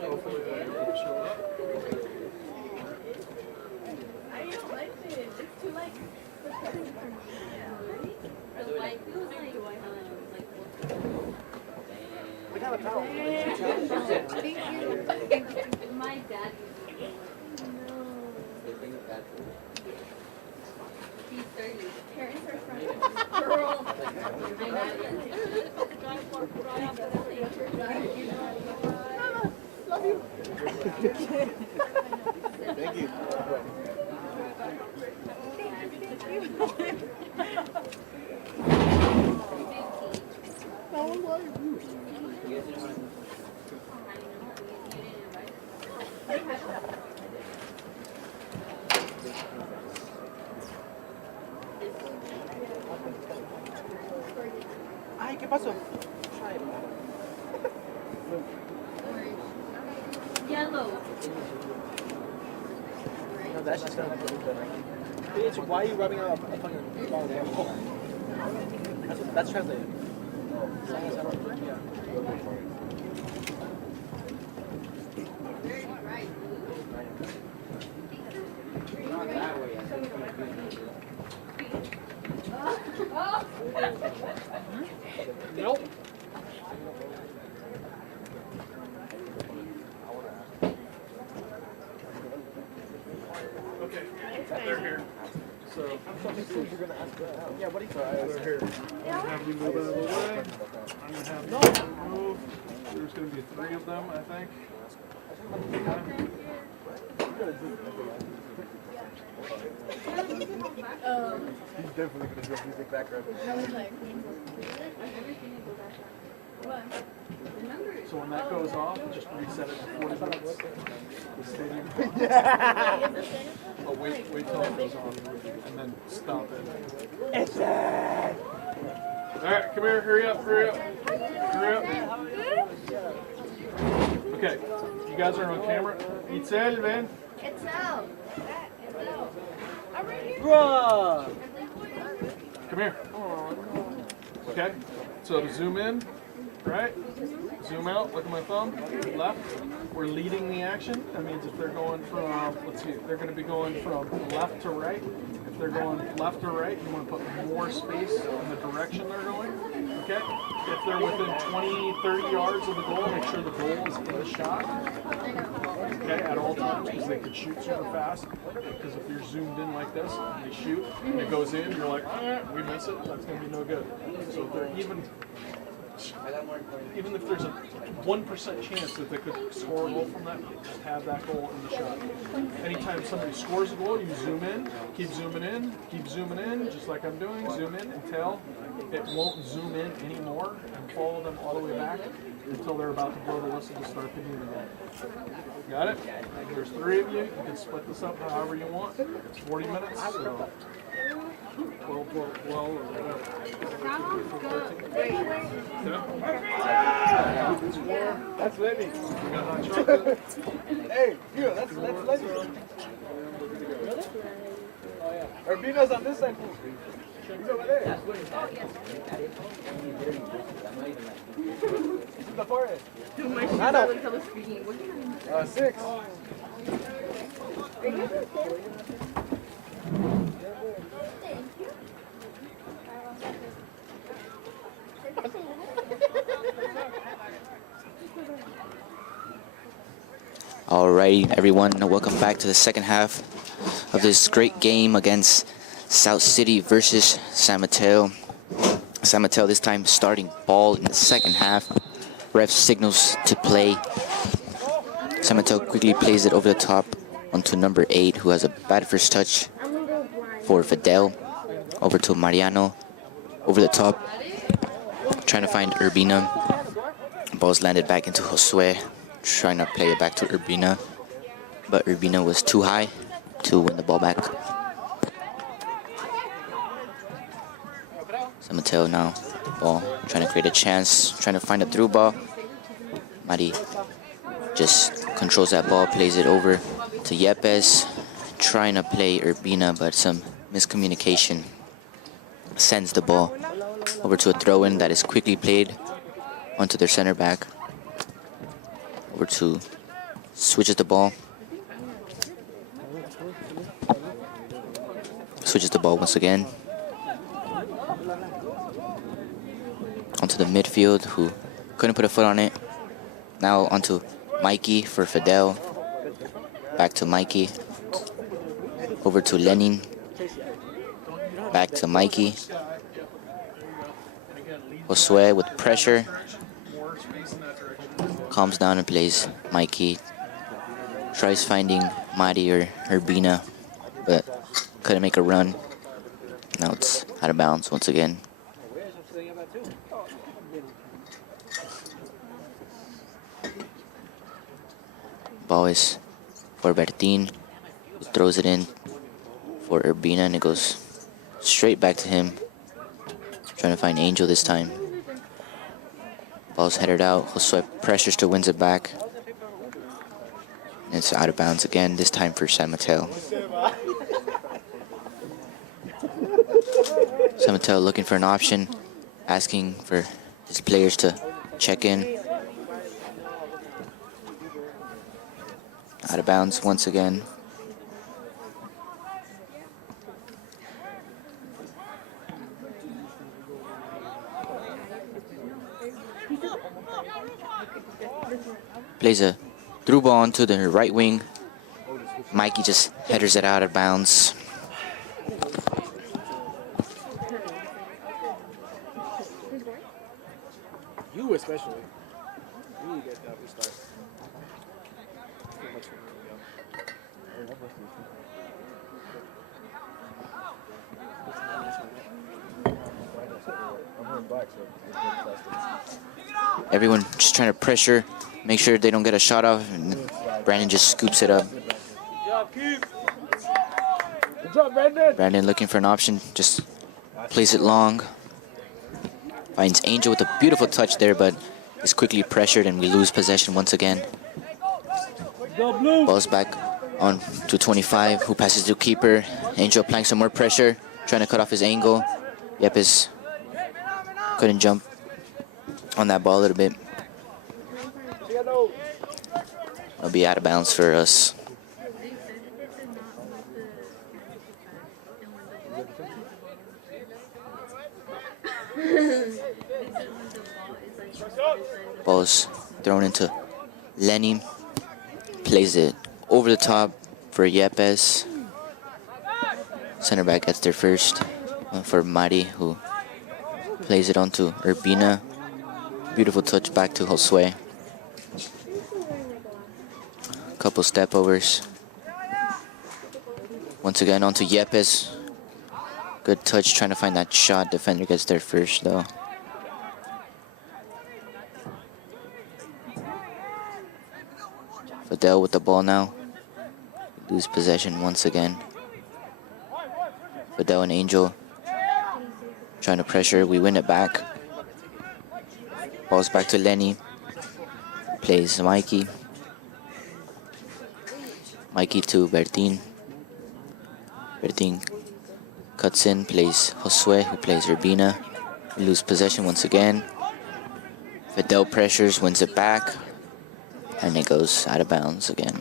Hopefully they will show up. I don't like it. It's too like protective for me. The white feels like We got a towel. my dad. He's 30. Parents are from girl. I Love you. Thank you. Ay, ¿qué pasó? Yellow. No, that's just gonna be better. Bitch, why are you rubbing out a fucking ball there? That's translated. Nope. Yeah, what do you Right here. I'm gonna have you move out of the way. I'm gonna have you move. There's gonna be 3 of them, I think. He's definitely gonna do a music background. So when that goes off, just reset it to 40 minutes. The stadium. But wait till it goes off and then stop it. All right, come here, hurry up. Okay, you guys are on camera. Itzel, man. Bruh! Come here. Okay, so to zoom in, right? Zoom out, look at my thumb, left. We're leading the action. That means if they're going from, let's see, they're going to be going from left to right. If they're going left to right, you want to put more space in the direction they're going. Okay? If they're within 20, 30 yards of the goal, make sure the goal is in the shot. Okay, at all times, because they could shoot super fast. Because if you're zoomed in like this, and they shoot, and it goes in, you're like, we miss it, that's going to be no good. So if they're even if there's a 1% chance that they could score a goal from that, just have that goal in the shot. Anytime somebody scores a goal, you zoom in, keep zooming in, just like I'm doing, zoom in until it won't zoom in anymore, and follow them all the way back until they're about to blow the whistle to start the game again. Got it? There's 3 of you. You can split this up however you want. It's 40 minutes, so 12, or whatever. That's Lenny. We got hot chocolate. Hey, here, that's Lenny. Urbina's on this side. He's over there. This is the forehead. Dude, my shoes are like color speaking. 6. Alrighty, everyone, welcome back to the second half of this great game against South City versus San Mateo. San Mateo this time starting ball in the second half. Ref signals to play. San Mateo quickly plays it over the top onto number 8, who has a bad first touch for Fidel. Over to Mariano. Over the top, trying to find Urbina. Ball's landed back into Josue, trying to play it back to Urbina, but Urbina was too high to win the ball back. San Mateo now, ball, trying to create a chance, trying to find a through ball. Mari just controls that ball, plays it over to Yepes, trying to play Urbina, but some miscommunication sends the ball over to a throw-in that is quickly played onto their center back. Over to switches the ball. Switches the ball once again. Onto the midfield, who couldn't put a foot on it. Now onto Mikey for Fidel. Back to Mikey. Over to Lenin. Back to Mikey. Josue with pressure. Calms down and plays Mikey. Tries finding Mari or Urbina, but couldn't make a run. Now it's out of bounds once again. Ball is for Bertin, who throws it in for Urbina, and it goes straight back to him. Trying to find Angel this time. Ball's headed out. Josue pressures to wins it back. And it's out of bounds again, this time for San Mateo. San Mateo looking for an option, asking for his players to check in. Out of bounds once again. Plays a through ball onto the right wing. Mikey just headers it out of bounds. You especially. You need to get that restart. Too much for me to go. Everyone just trying to pressure, make sure they don't get a shot off, and Brandon just scoops it up. Good job, Brandon. Brandon looking for an option, just plays it long. Finds Angel with a beautiful touch there, but is quickly pressured and we lose possession once again. Ball's back on to 25, who passes to keeper. Angel applying some more pressure, trying to cut off his angle. Yepes couldn't jump on that ball a little bit. It'll be out of bounds for us. Ball's thrown into Lenny. Plays it over the top for Yepes. Center back gets there first for Mari, who plays it onto Urbina. Beautiful touch back to Josue. Couple step overs. Once again onto Yepes. Good touch, trying to find that shot. Defender gets there first though. Fidel with the ball now. Lose possession once again. Fidel and Angel trying to pressure. We win it back. Ball's back to Lenny. Plays Mikey. Mikey to Bertin. Bertin cuts in, plays Josue, who plays Urbina. We lose possession once again. Fidel pressures, wins it back. And it goes out of bounds again.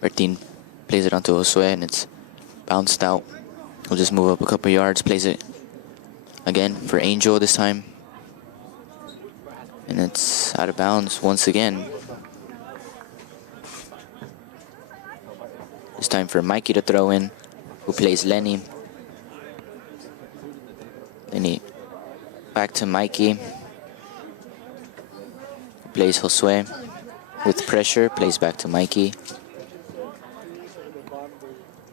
Bertin plays it onto Josue and it's bounced out. We'll just move up a couple yards, plays it again for Angel this time. And it's out of bounds once again. It's time for Mikey to throw in, who plays Lenny. Lenny back to Mikey. Plays Josue with pressure, plays back to Mikey.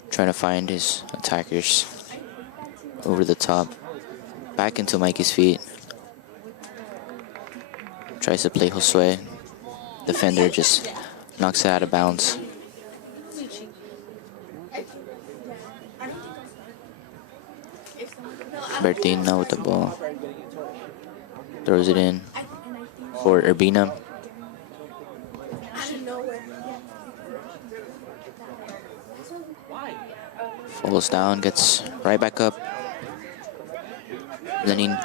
Trying to find his attackers over the top. Back into Mikey's feet. Tries to play Josue. Defender just knocks it out of bounds. Bertin now with the ball. Throws it in for Urbina. Falls down, gets right back up. Lenny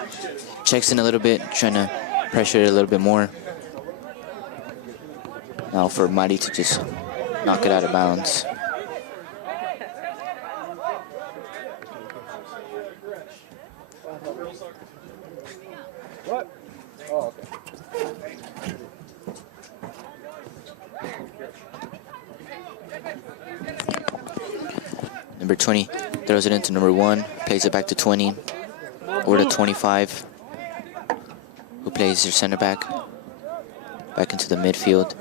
checks in a little bit, trying to pressure it a little bit more. Now for Mari to just knock it out of bounds. What? Oh, okay. Number 20 throws it into number 1, plays it back to 20, or to 25, who plays their center back, back into the midfield,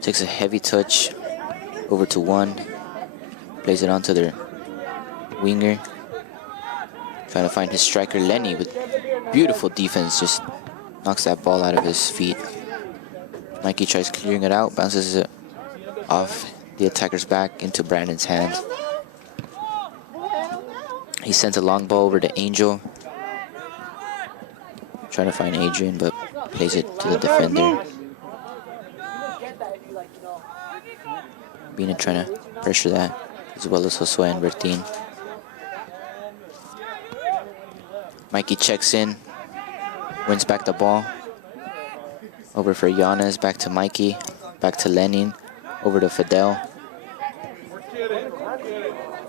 takes a heavy touch over to 1, plays it onto their winger, trying to find his striker Lenny with beautiful defense, just knocks that ball out of his feet. Mikey tries clearing it out, bounces it off the attacker's back into Brandon's hands. He sends a long ball over to Angel. Trying to find Adrian, but plays it to the defender. Bina trying to pressure that, as well as Josue and Bertin. Mikey checks in, wins back the ball. Over for Yanez, back to Mikey, back to Lenin, over to Fidel.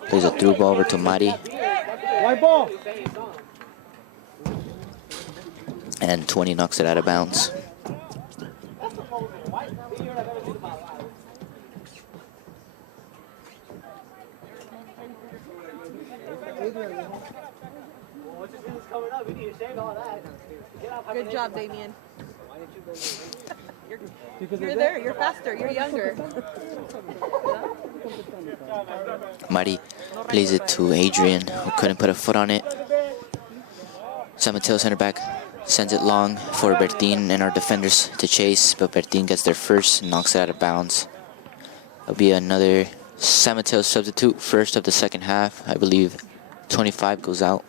Plays a through ball over to Mari. White ball. And 20 knocks it out of bounds. Good job, Damien. You're there. You're faster. You're younger. Mari plays it to Adrian, who couldn't put a foot on it. San Mateo center back sends it long for Bertin and our defenders to chase, but Bertin gets there first and knocks it out of bounds. There'll be another San Mateo substitute, first of the second half. I believe 25 goes out,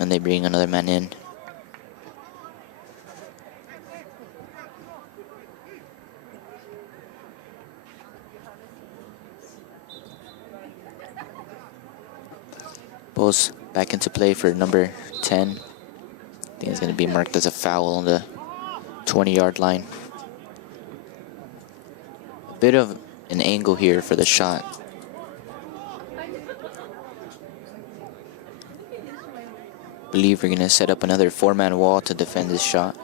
and they bring another man in. Ball's back into play for number 10. I think it's going to be marked as a foul on the 20-yard line. A bit of an angle here for the shot. I believe we're going to set up another 4-man wall to defend this shot.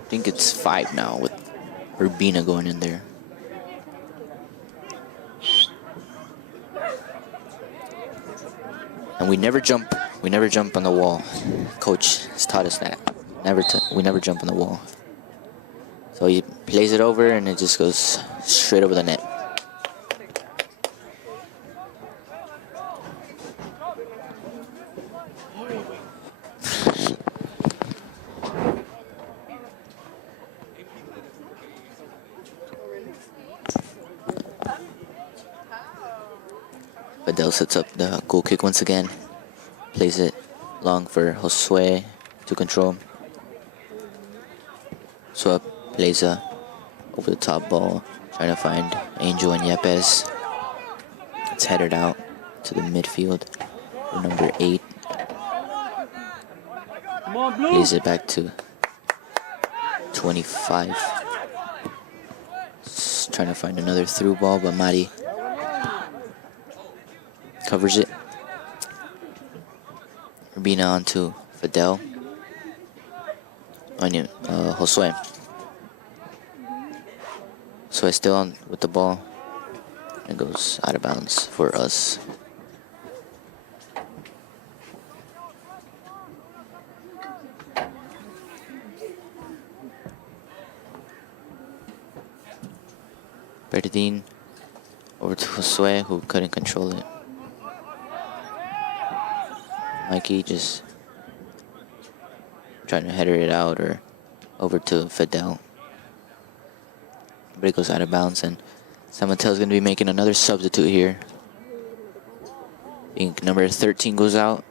I think it's 5 now with Urbina going in there. And we never jump on the wall. Coach has taught us that. We never jump on the wall. So he plays it over and it just goes straight over the net. Fidel sets up the goal kick once again. Plays it long for Josue to control. Swap plays a over the top ball, trying to find Angel and Yepes. It's headed out to the midfield for number 8. Plays it back to 25. Just trying to find another through ball, but Mari covers it. Urbina on to Fidel. Josue. Josue still on with the ball. And goes out of bounds for us. Bernardine over to Josue, who couldn't control it. Mikey just trying to header it out or over to Fidel. But it goes out of bounds, and San Mateo's going to be making another substitute here. I think number 13 goes out.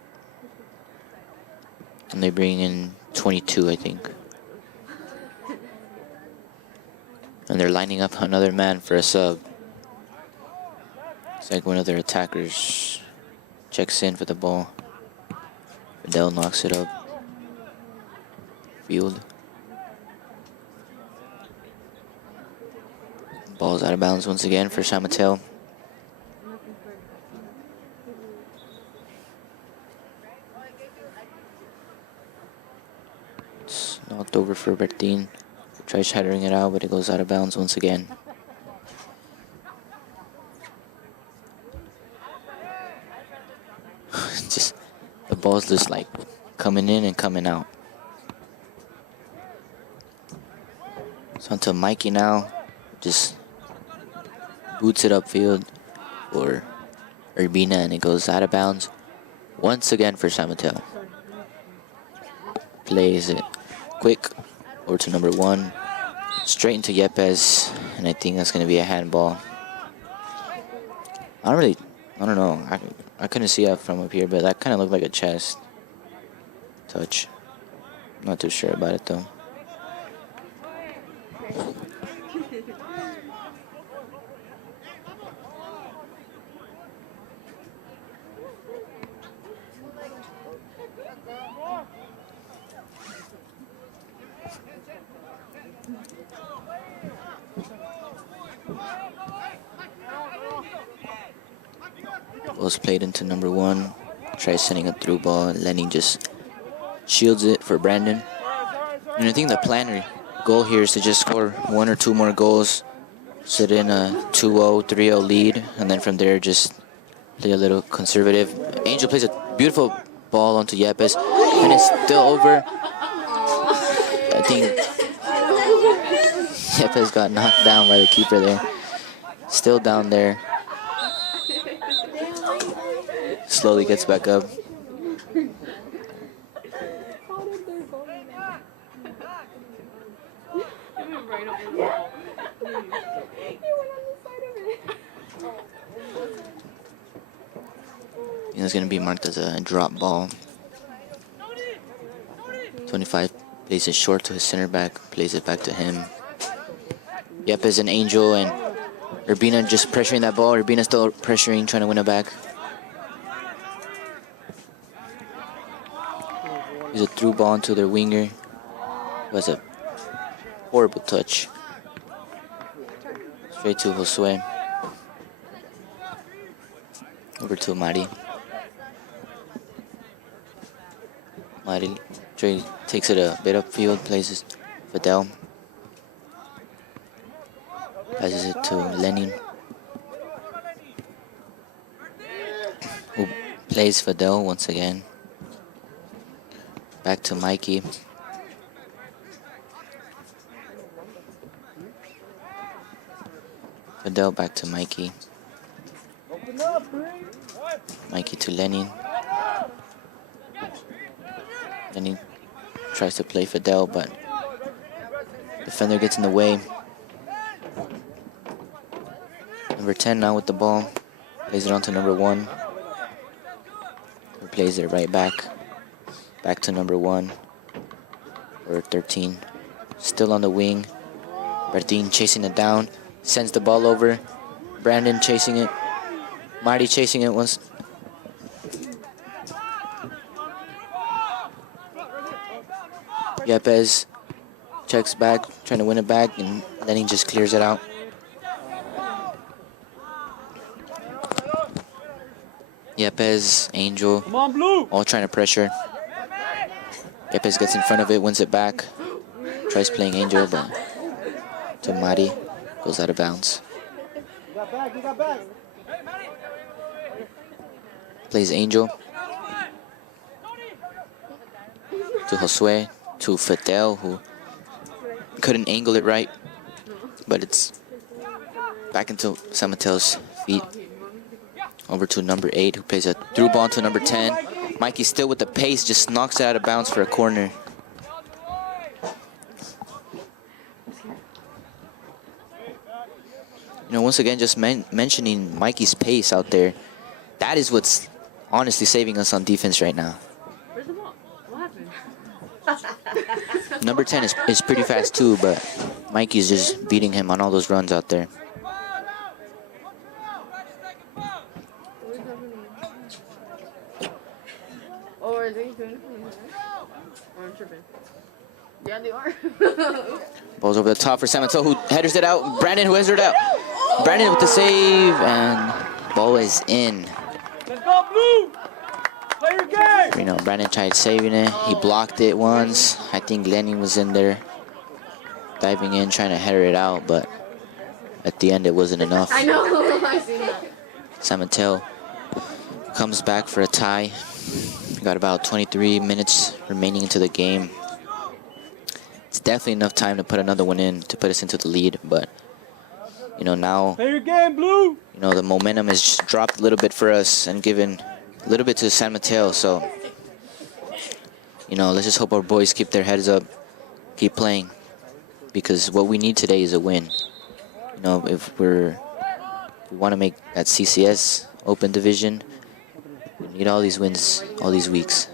And they bring in 22, I think. And they're lining up another man for a sub. It's like one of their attackers checks in for the ball. Fidel knocks it up. Field. Ball's out of bounds once again for San Mateo. It's knocked over for Bertin. Tries headering it out, but it goes out of bounds once again. Just the ball's just like coming in and coming out. So onto Mikey now, just boots it upfield for Urbina, and it goes out of bounds once again for San Mateo. Plays it quick over to number 1, straight into Yepes, and I think that's going to be a handball. I don't know. I couldn't see it from up here, but that kind of looked like a chest touch. Not too sure about it though. Ball's played into number 1. Tries sending a through ball, and Lenny just shields it for Brandon. And I think the plan or goal here is to just score 1 or 2 more goals sit in a 2-0, 3-0 lead, and then from there just play a little conservative. Angel plays a beautiful ball onto Yepes, and it's still over. I think Yepes got knocked down by the keeper there. Still down there. Slowly gets back up. It's going to be marked as a drop ball. 25 plays it short to his center back, plays it back to him. Yepes and Angel and Urbina just pressuring that ball. Urbina still pressuring, trying to win it back. There's a through ball into their winger. It was a horrible touch. Straight to Josue. Over to Mari. Mari takes it a bit upfield, plays Fidel. Passes it to Lenin, who plays Fidel once again. Back to Mikey. Fidel back to Mikey. Mikey to Lenin. Lenin tries to play Fidel, but defender gets in the way. Number 10 now with the ball. Plays it on to number 1. Who plays it right back. Back to number 1. Or 13. Still on the wing. Bardin chasing it down. Sends the ball over. Brandon chasing it. Marty chasing it once. Yepes checks back, trying to win it back, and then he just clears it out. Yepes, Angel, all trying to pressure. Yepes gets in front of it, wins it back. Tries playing Angel, but to Mari, goes out of bounds. Plays Angel. To Josue, to Fidel, who couldn't angle it right, but it's back into San Mateo's feet. Over to number 8, who plays a through ball to number 10. Mikey still with the pace, just knocks it out of bounds for a corner. You know, once again, just mentioning Mikey's pace out there. That is what's honestly saving us on defense right now. Where's the ball? What happened? Number 10 is pretty fast too, but Mikey's just beating him on all those runs out there. Or are they doing something? Or I'm tripping. Yeah, they are. Ball's over the top for San Mateo, who headers it out. Brandon, who headers it out. Brandon with the save, and ball is in. Let's go, Blue! Play your game! You know, Brandon tried saving it. He blocked it once. I think Lenin was in there, diving in, trying to header it out, but at the end it wasn't enough. I know, I've seen that. San Mateo comes back for a tie. Got about 23 minutes remaining into the game. It's definitely enough time to put another one in to put us into the lead, but you know, now, Play your game, Blue! you know, the momentum has just dropped a little bit for us and given a little bit to San Mateo. So, you know, let's just hope our boys keep their heads up, keep playing, because what we need today is a win. You know, if we want to make that CCS Open Division, we need all these wins, all these weeks.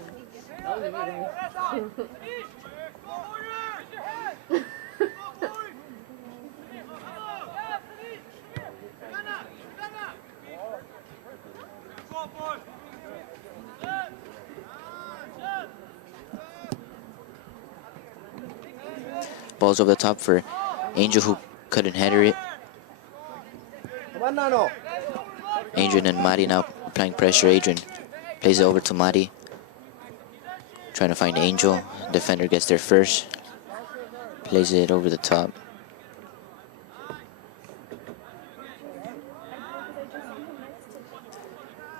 Ball's over the top for Angel, who couldn't header it. Adrian and Mari now applying pressure. Adrian plays it over to Mari. Trying to find Angel. Defender gets there first. Plays it over the top.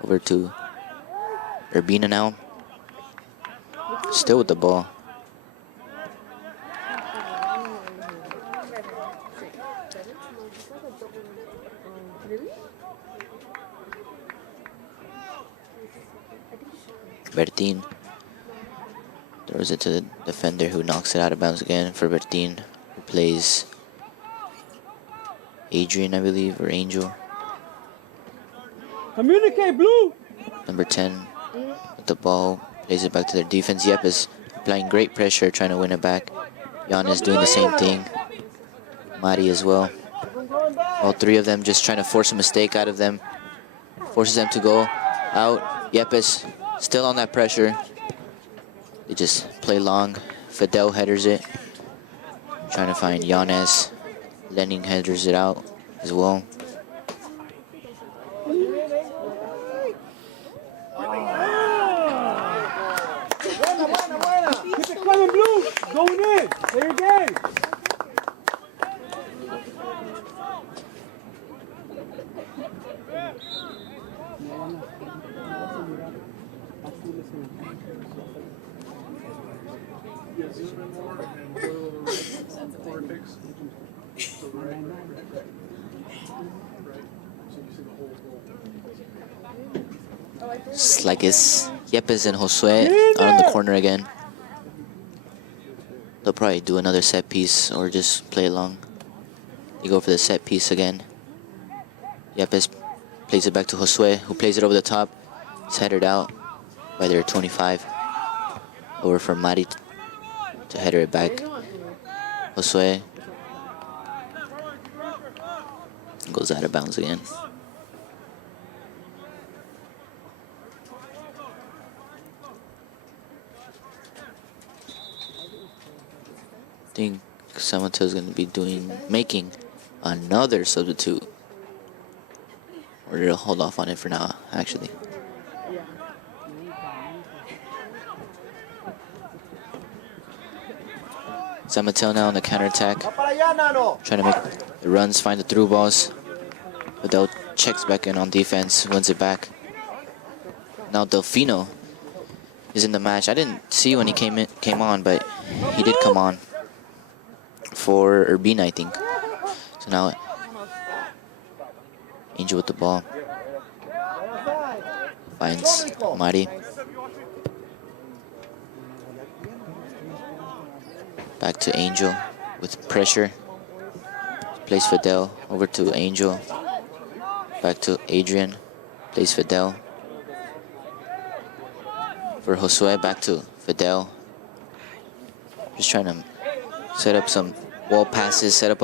Over to Urbina now. Still with the ball. Bertin throws it to the defender who knocks it out of bounds again for Bertin, who plays Adrian, I believe, or Angel. Communicate, Blue! Number 10 with the ball, plays it back to their defense. Yep is applying great pressure, trying to win it back. Jan is doing the same thing. Mari as well. All three of them just trying to force a mistake out of them. Forces them to go out. Yepes still on that pressure. They just play long. Fidel headers it. Trying to find Yanes. Lenin headers it out as well. Keep it coming, Blue! Going in! Play your game! It's like it's Yepes and Josue out on the corner again. They'll probably do another set piece or just play along. They go for the set piece again. Yepes plays it back to Josue, who plays it over the top. It's headed out by their 25. Over for Mari to header it back. Josue goes out of bounds again. I think San Mateo is going to be making another substitute. Or they'll hold off on it for now, actually. San Mateo now on the counterattack. Trying to make the runs, find the through balls. Fidel checks back in on defense, wins it back. Now Delfino is in the match. I didn't see when he came on, but he did come on for Urbina, I think. So now Angel with the ball. Finds Mari. Back to Angel with pressure. Plays Fidel over to Angel. Back to Adrian. Plays Fidel. For Josue, back to Fidel. Just trying to set up some wall passes, set up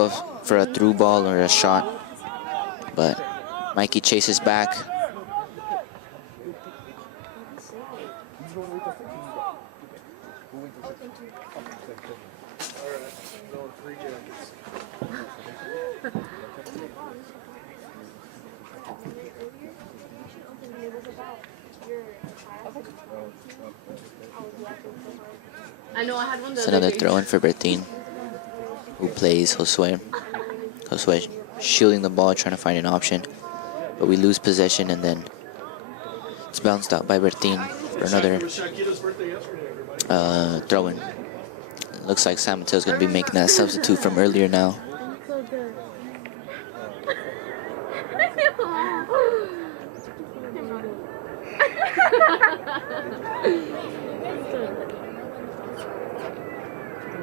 for a through ball or a shot. But Mikey chases back. I know I had one. It's another throw in for Bertin, who plays Josue. Josue shielding the ball, trying to find an option. But we lose possession, and then it's bounced out by Bertin for another throw in. Looks like San Mateo's going to be making that substitute from earlier now.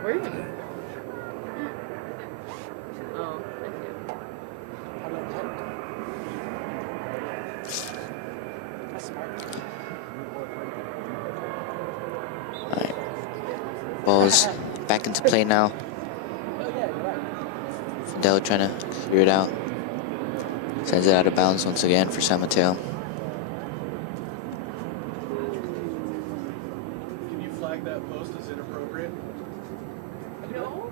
Where are you? Oh, Alright. Ball's back into play now. Fidel trying to clear it out. Sends it out of bounds once again for San Mateo. Can you flag that post as inappropriate? No.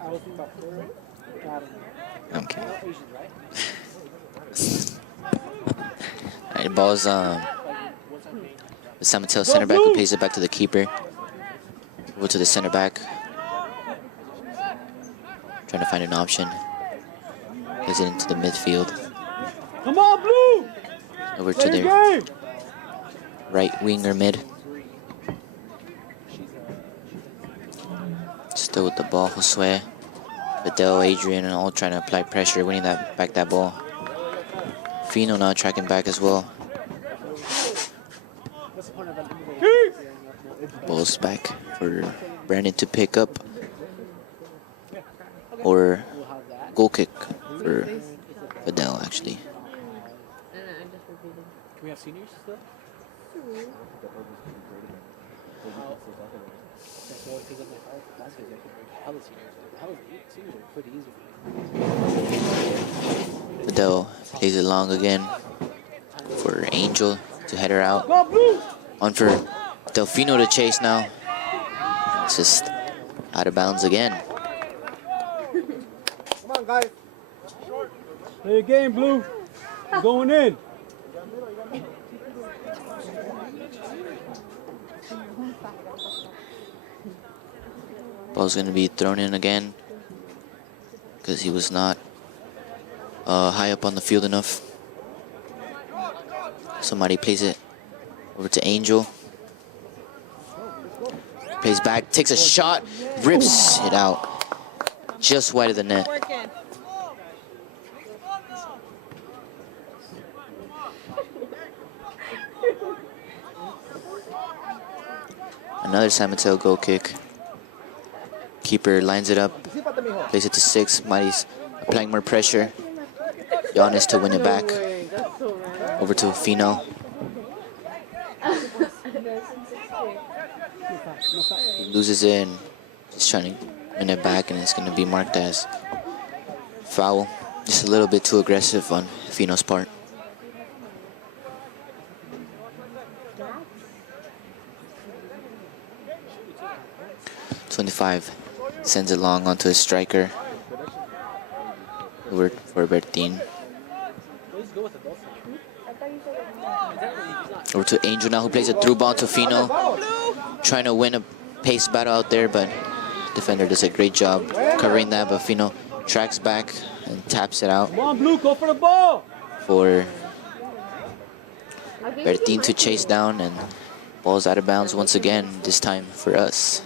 I was thinking about Florida. Okay. Alright, ball's The San Mateo center back who plays it back to the keeper. Over to the center back. Trying to find an option. Plays it into the midfield. Come on, Blue! Over to their right wing or mid. Still with the ball, Josue, Fidel, Adrian, and all trying to apply pressure, winning that ball. Fino now tracking back as well. Ball's back for Brandon to pick up. Or goal kick for Fidel, actually. Can we have seniors still? Fidel plays it long again for Angel to head her out. On for Delfino to chase now. It's just out of bounds again. Come on, guys. Play your game, Blue. You're going in. Ball's going to be thrown in again because he was not high up on the field enough. Somebody plays it over to Angel. Plays back, takes a shot, rips it out. Just wide of the net. Another San Mateo goal kick. Keeper lines it up, plays it to 6. Mari's applying more pressure. Giannis to win it back. Over to Fino. Loses it and just trying to win it back, and it's going to be marked as foul. Just a little bit too aggressive on Fino's part. .25 sends it long onto his striker. Over for Bertin. Over to Angel now, who plays a through ball to Fino. Trying to win a pace battle out there, but defender does a great job covering that. But Fino tracks back and taps it out. Come on, Blue, go for the ball. For Bertin to chase down, and ball's out of bounds once again, this time for us.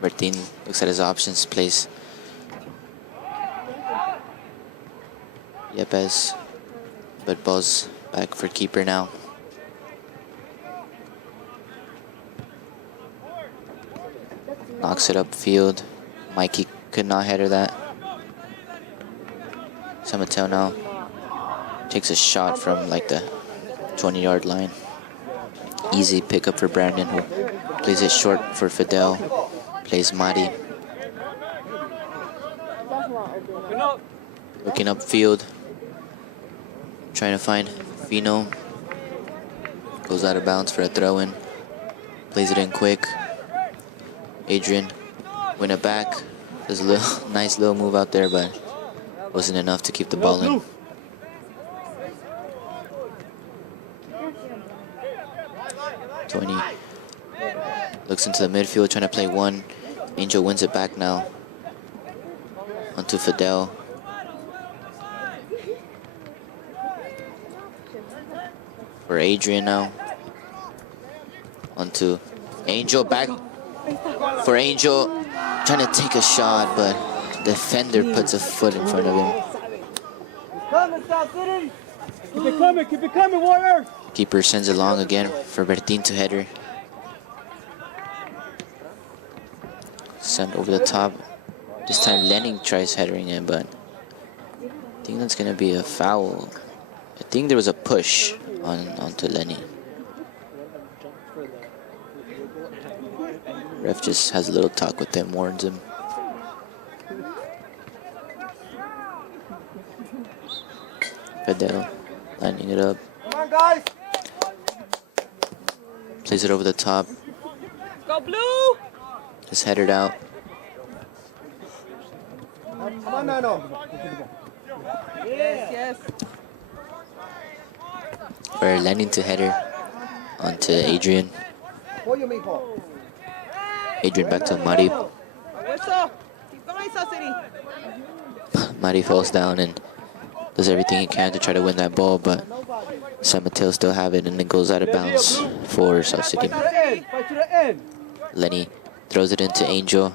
Bertin looks at his options, plays Yepes, but ball's back for keeper now. Knocks it upfield. Mikey could not header that. San Mateo now takes a shot from like the 20-yard line. Easy pickup for Brandon, who plays it short for Fidel. Plays Mari. Looking upfield. Trying to find Fino. Goes out of bounds for a throw-in. Plays it in quick. Adrian, win it back. There's a little nice little move out there, but wasn't enough to keep the ball in. Looks into the midfield, trying to play one. Angel wins it back now. Onto Fidel. For Adrian now. Onto Angel, back for Angel. Trying to take a shot, but defender puts a foot in front of him. Keep it coming, Warrior. Keeper sends it long again for Bertin to header. Sent over the top. This time Lenning tries headering it, but I think that's gonna be a foul. I think there was a push onto Lenny. Ref just has a little talk with him, warns him. Fidel lining it up. Come on, guys. Plays it over the top. Go Blue. Just headed out. Come on, Nano. Yes, yes. We're landing to header onto Adrian. Adrian back to Mari. Whistle. Keep going, South City. Mari falls down and does everything he can to try to win that ball, but San Mateo still have it and it goes out of bounds for South City. Fight to the end. Lenny throws it into Angel.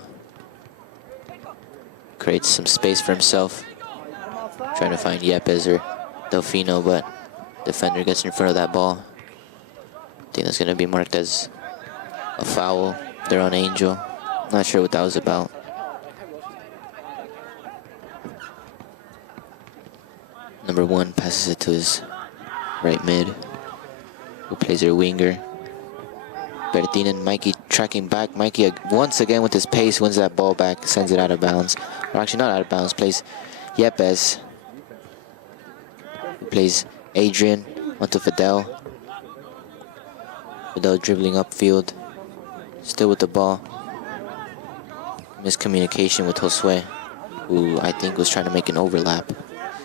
Creates some space for himself. Trying to find Yepes or Delfino, but defender gets in front of that ball. I think that's going to be marked as a foul. They're on Angel. Not sure what that was about. Number 1 passes it to his right mid, who plays their winger. Bertin and Mikey tracking back. Mikey once again with his pace wins that ball back, sends it out of bounds. Or actually not out of bounds, plays Yepes. Who plays Adrian onto Fidel. Fidel dribbling upfield, still with the ball. Miscommunication with Josue, who I think was trying to make an overlap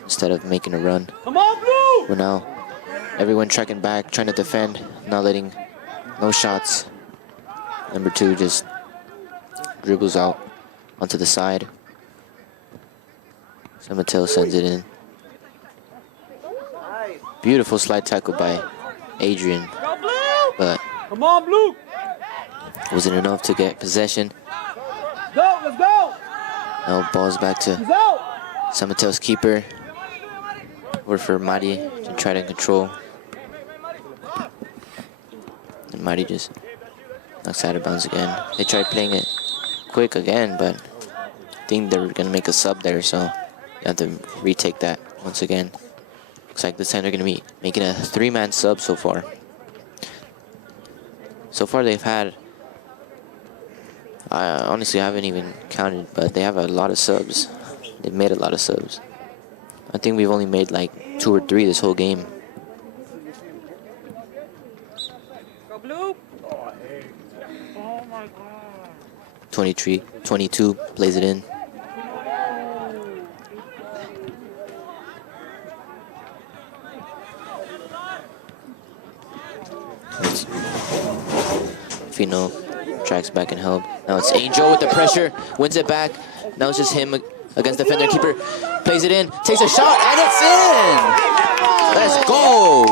instead of making a run. Come on, Blue! We're now everyone tracking back, trying to defend, not letting no shots. Number 2 just dribbles out onto the side. San Mateo sends it in. Beautiful slide tackle by Adrian, but Come on, Blue! wasn't enough to get possession. Go, let's go! Now ball's back to Go! San Mateo's keeper. Or for Mari to try to control. And Mari just knocks out of bounds again. They tried playing it quick again, but I think they're going to make a sub there, so you have to retake that once again. Looks like this time they're going to be making a 3-man sub so far. So far they've had, I honestly haven't even counted, but they have a lot of subs. They've made a lot of subs. I think we've only made like 2 or 3 this whole game. Go, Blue! Oh my God. 22 plays it in. Fino tracks back and help. Now it's Angel with the pressure, wins it back. Now it's just him against defender. Keeper plays it in, takes a shot, and it's in! Let's go!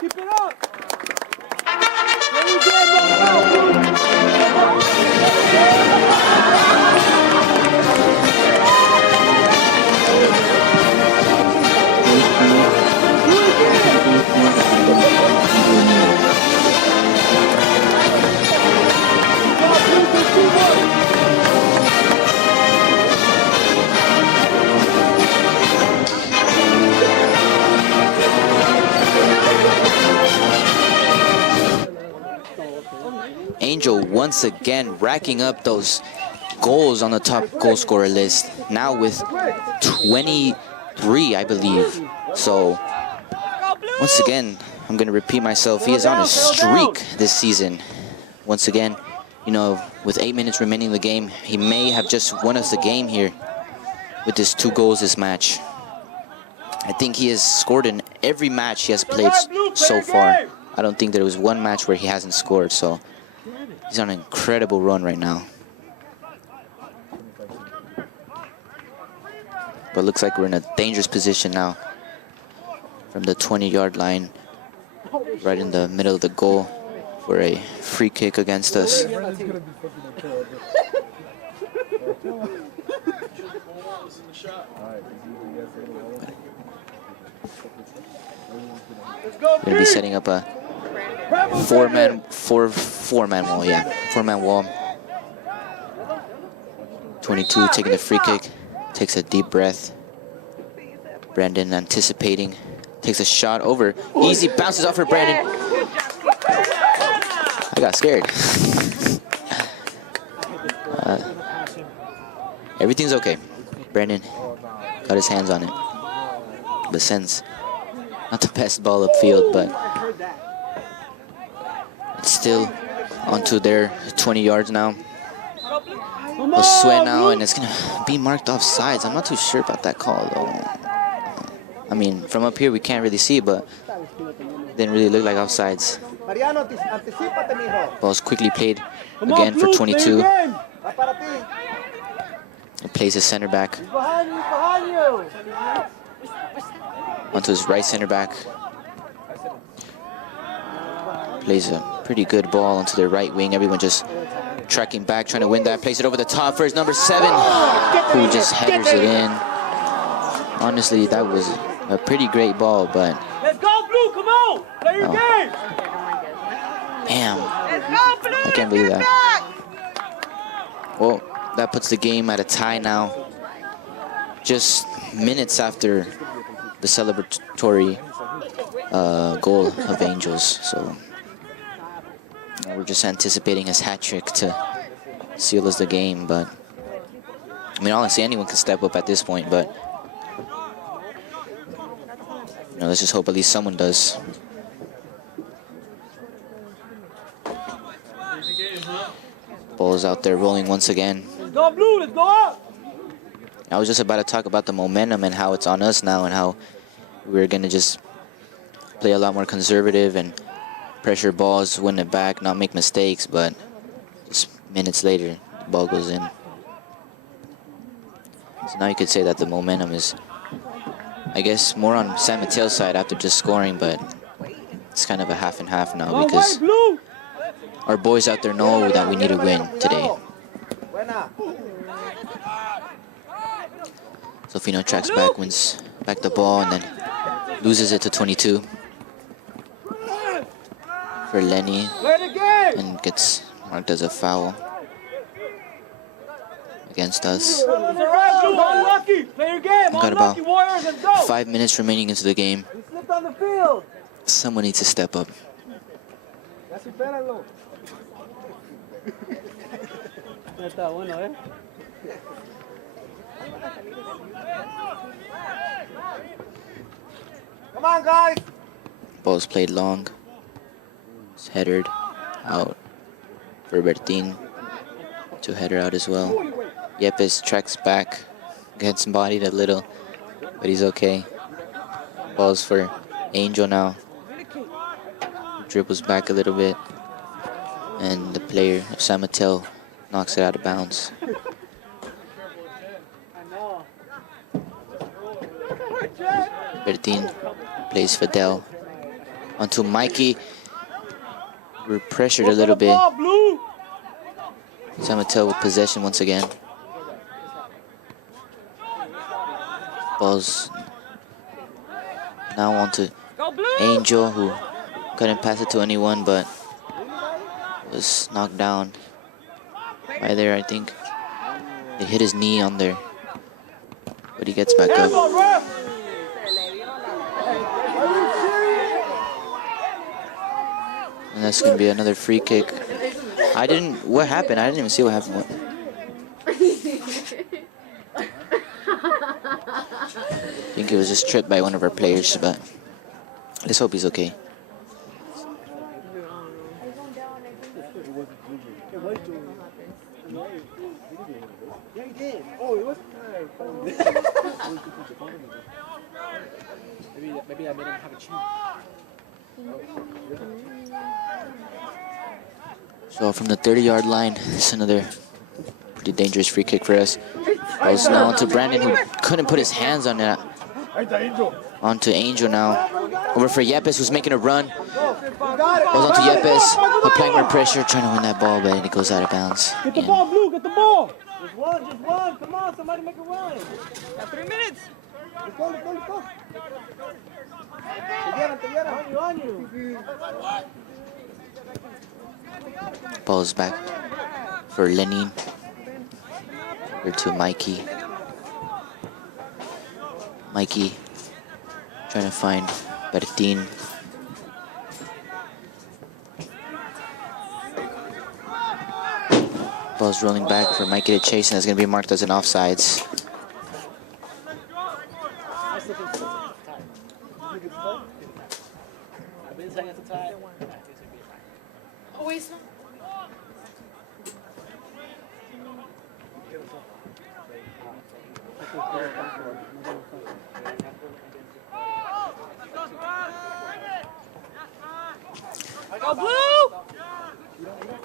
Keep it up! Angel once again racking up those goals on the top goal scorer list. Now with 23, I believe. So once again, I'm going to repeat myself. He is on a streak this season. Once again, you know, with 8 minutes remaining in the game, he may have just won us the game here with his 2 goals this match. I think he has scored in every match he has played so far. I don't think there was one match where he hasn't scored, so he's on an incredible run right now. But looks like we're in a dangerous position now from the 20-yard line, right in the middle of the goal for a free kick against us. We're gonna be setting up a four-man wall, yeah, 4-man wall. 22 taking the free kick, takes a deep breath. Brandon anticipating, takes a shot over, easy, bounces off for Brandon. I got scared. Everything's okay. Brandon got his hands on it, but sends not the best ball upfield, but it's still onto their 20 yards now. Josue now, and it's gonna be marked offsides. I'm not too sure about that call though. I mean, from up here we can't really see, but it didn't really look like offsides. Ball's quickly played again for 22. It plays his center back onto his right center back. Plays a pretty good ball onto their right wing. Everyone just tracking back, trying to win that. Plays it over the top for his number 7, who just headers it in. Honestly, that was a pretty great ball, but Let's go, Blue! Come on! Play your game! damn, I can't believe that. Well, that puts the game at a tie now. Just minutes after the celebratory goal of Angels, so we're just anticipating his hat trick to seal us the game. But I mean, honestly, anyone can step up at this point, but you know, let's just hope at least someone does. Ball's out there rolling once again. Let's go, Blue! Let's go up! I was just about to talk about the momentum and how it's on us now, and how we're gonna just play a lot more conservative and pressure balls, win it back, not make mistakes, but just minutes later, the ball goes in. So now you could say that the momentum is, I guess, more on San Mateo's side after just scoring, but it's kind of a half and half now because our boys out there know that we need to win today. Sofino tracks back, wins back the ball, and then loses it to 22 for Lenny, and gets marked as a foul against us. Got about 5 minutes remaining into the game. Someone needs to step up. Come on, guys! Ball's played long. It's headed out for Bertin to header out as well. Yepes tracks back, gets bodied a little, but he's okay. Ball's for Angel now. Dribbles back a little bit, and the player of San Mateo knocks it out of bounds. Bertin plays Fidel onto Mikey. We're pressured a little bit. San Mateo with possession once again. Ball's now onto Angel, who couldn't pass it to anyone, but was knocked down by there, I think. It hit his knee on there, but he gets back up. And that's going to be another free kick. What happened? I didn't even see what happened. I think it was just tripped by one of our players, but let's hope he's okay. Maybe I made him have a chew. So from the 30-yard line, it's another pretty dangerous free kick for us. Ball's now onto Brandon, who couldn't put his hands on that. Onto Angel now. Over for Yepes, who's making a run. Ball's onto Yepes, applying more pressure, trying to win that ball, but it goes out of bounds. Get the ball, Blue, get the ball! Just one. Come on, somebody make a run. Got 3 minutes. Let's go. On you. Ball's back for Lenin. Over to Mikey. Mikey trying to find Bertin. Ball's rolling back for Mikey to chase, and it's going to be marked as an offsides. Go blue!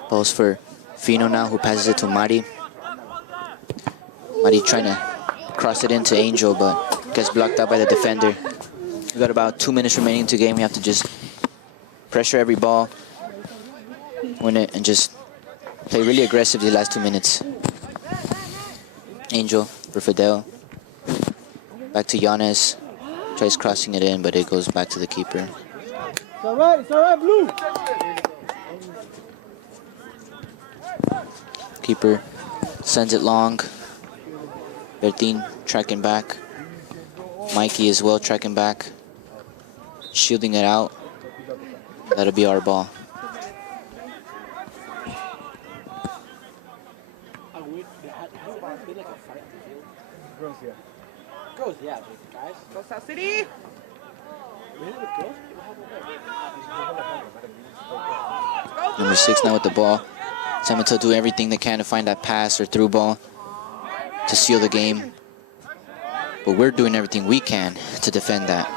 Balls for Fino now, who passes it to Mari. Mari trying to cross it into Angel, but gets blocked out by the defender. We got about 2 minutes remaining to game. We have to just pressure every ball, win it, and just play really aggressive the last 2 minutes. Angel for Fidel. Back to Giannis. Tries crossing it in, but it goes back to the keeper. It's all right, blue. Keeper sends it long. Bertin tracking back. Mikey as well tracking back. Shielding it out. That'll be our ball. Girls, yeah, guys. Go South City! Number 6 now with the ball. San Mateo do everything they can to find that pass or through ball to seal the game. But we're doing everything we can to defend that.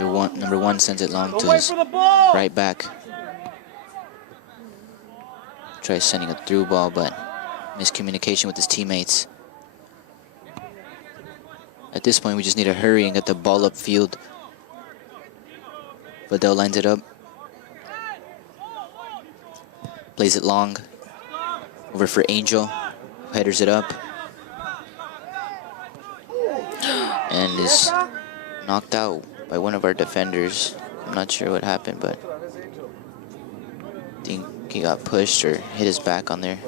Number 1 sends it long to his right back. Tries sending a through ball, but miscommunication with his teammates. At this point, we just need to hurry and get the ball upfield. Fidel lines it up. Plays it long. Over for Angel. Headers it up. And is knocked out by one of our defenders. I'm not sure what happened, but I think he got pushed or hit his back on there.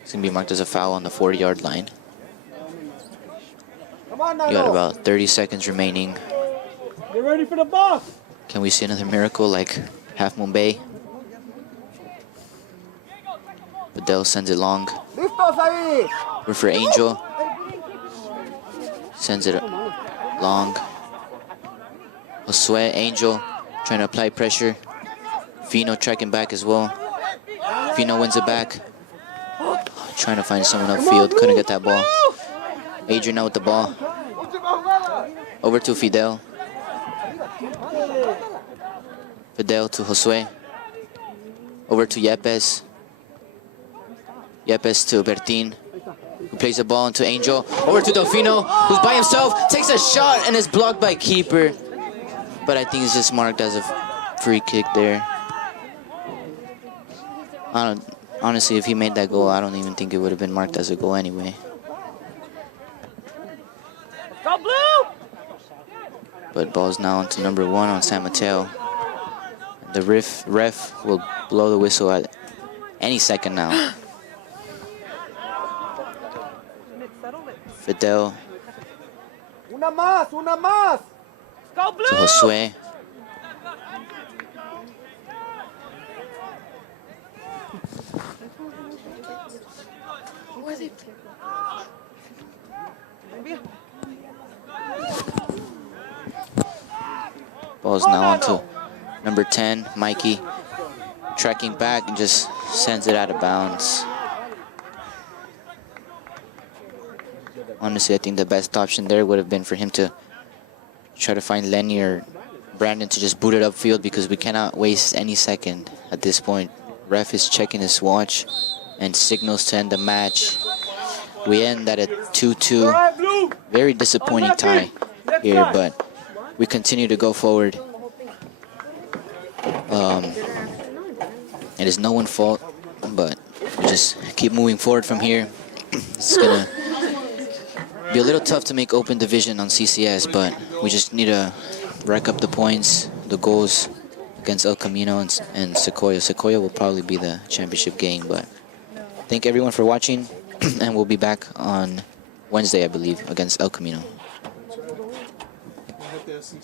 It's going to be marked as a foul on the 40-yard line. You got about 30 seconds remaining. Get ready for the boss. Can we see another miracle like Half Moon Bay? Fidel sends it long. We're for Angel. Sends it long. Josue, Angel trying to apply pressure. Fino tracking back as well. Fino wins it back. Trying to find someone upfield. Couldn't get that ball. Adrian now with the ball. Over to Fidel. Fidel to Josue. Over to Yepes. Yepes to Bertin, who plays the ball into Angel. Over to Delfino, who's by himself. Takes a shot and is blocked by keeper. But I think it's just marked as a free kick there. Honestly, if he made that goal, I don't even think it would have been marked as a goal anyway. Go blue! But ball's now onto number 1 on San Mateo. The ref will blow the whistle at any second now. Fidel Una más! Go blue! to Josue. Ball's now onto number 10, Mikey. Tracking back and just sends it out of bounds. Honestly, I think the best option there would have been for him to try to find Lenny or Brandon to just boot it upfield, because we cannot waste any second at this point. Ref is checking his watch and signals to end the match. We end at a 2-2. Very disappointing tie here, but we continue to go forward. It is no one's fault, but we just keep moving forward from here. It's gonna be a little tough to make open division on CCS, but we just need to rack up the points, the goals against El Camino and Sequoia. Sequoia will probably be the championship game, but thank everyone for watching, and we'll be back on Wednesday, I believe, against El Camino. I hope they have some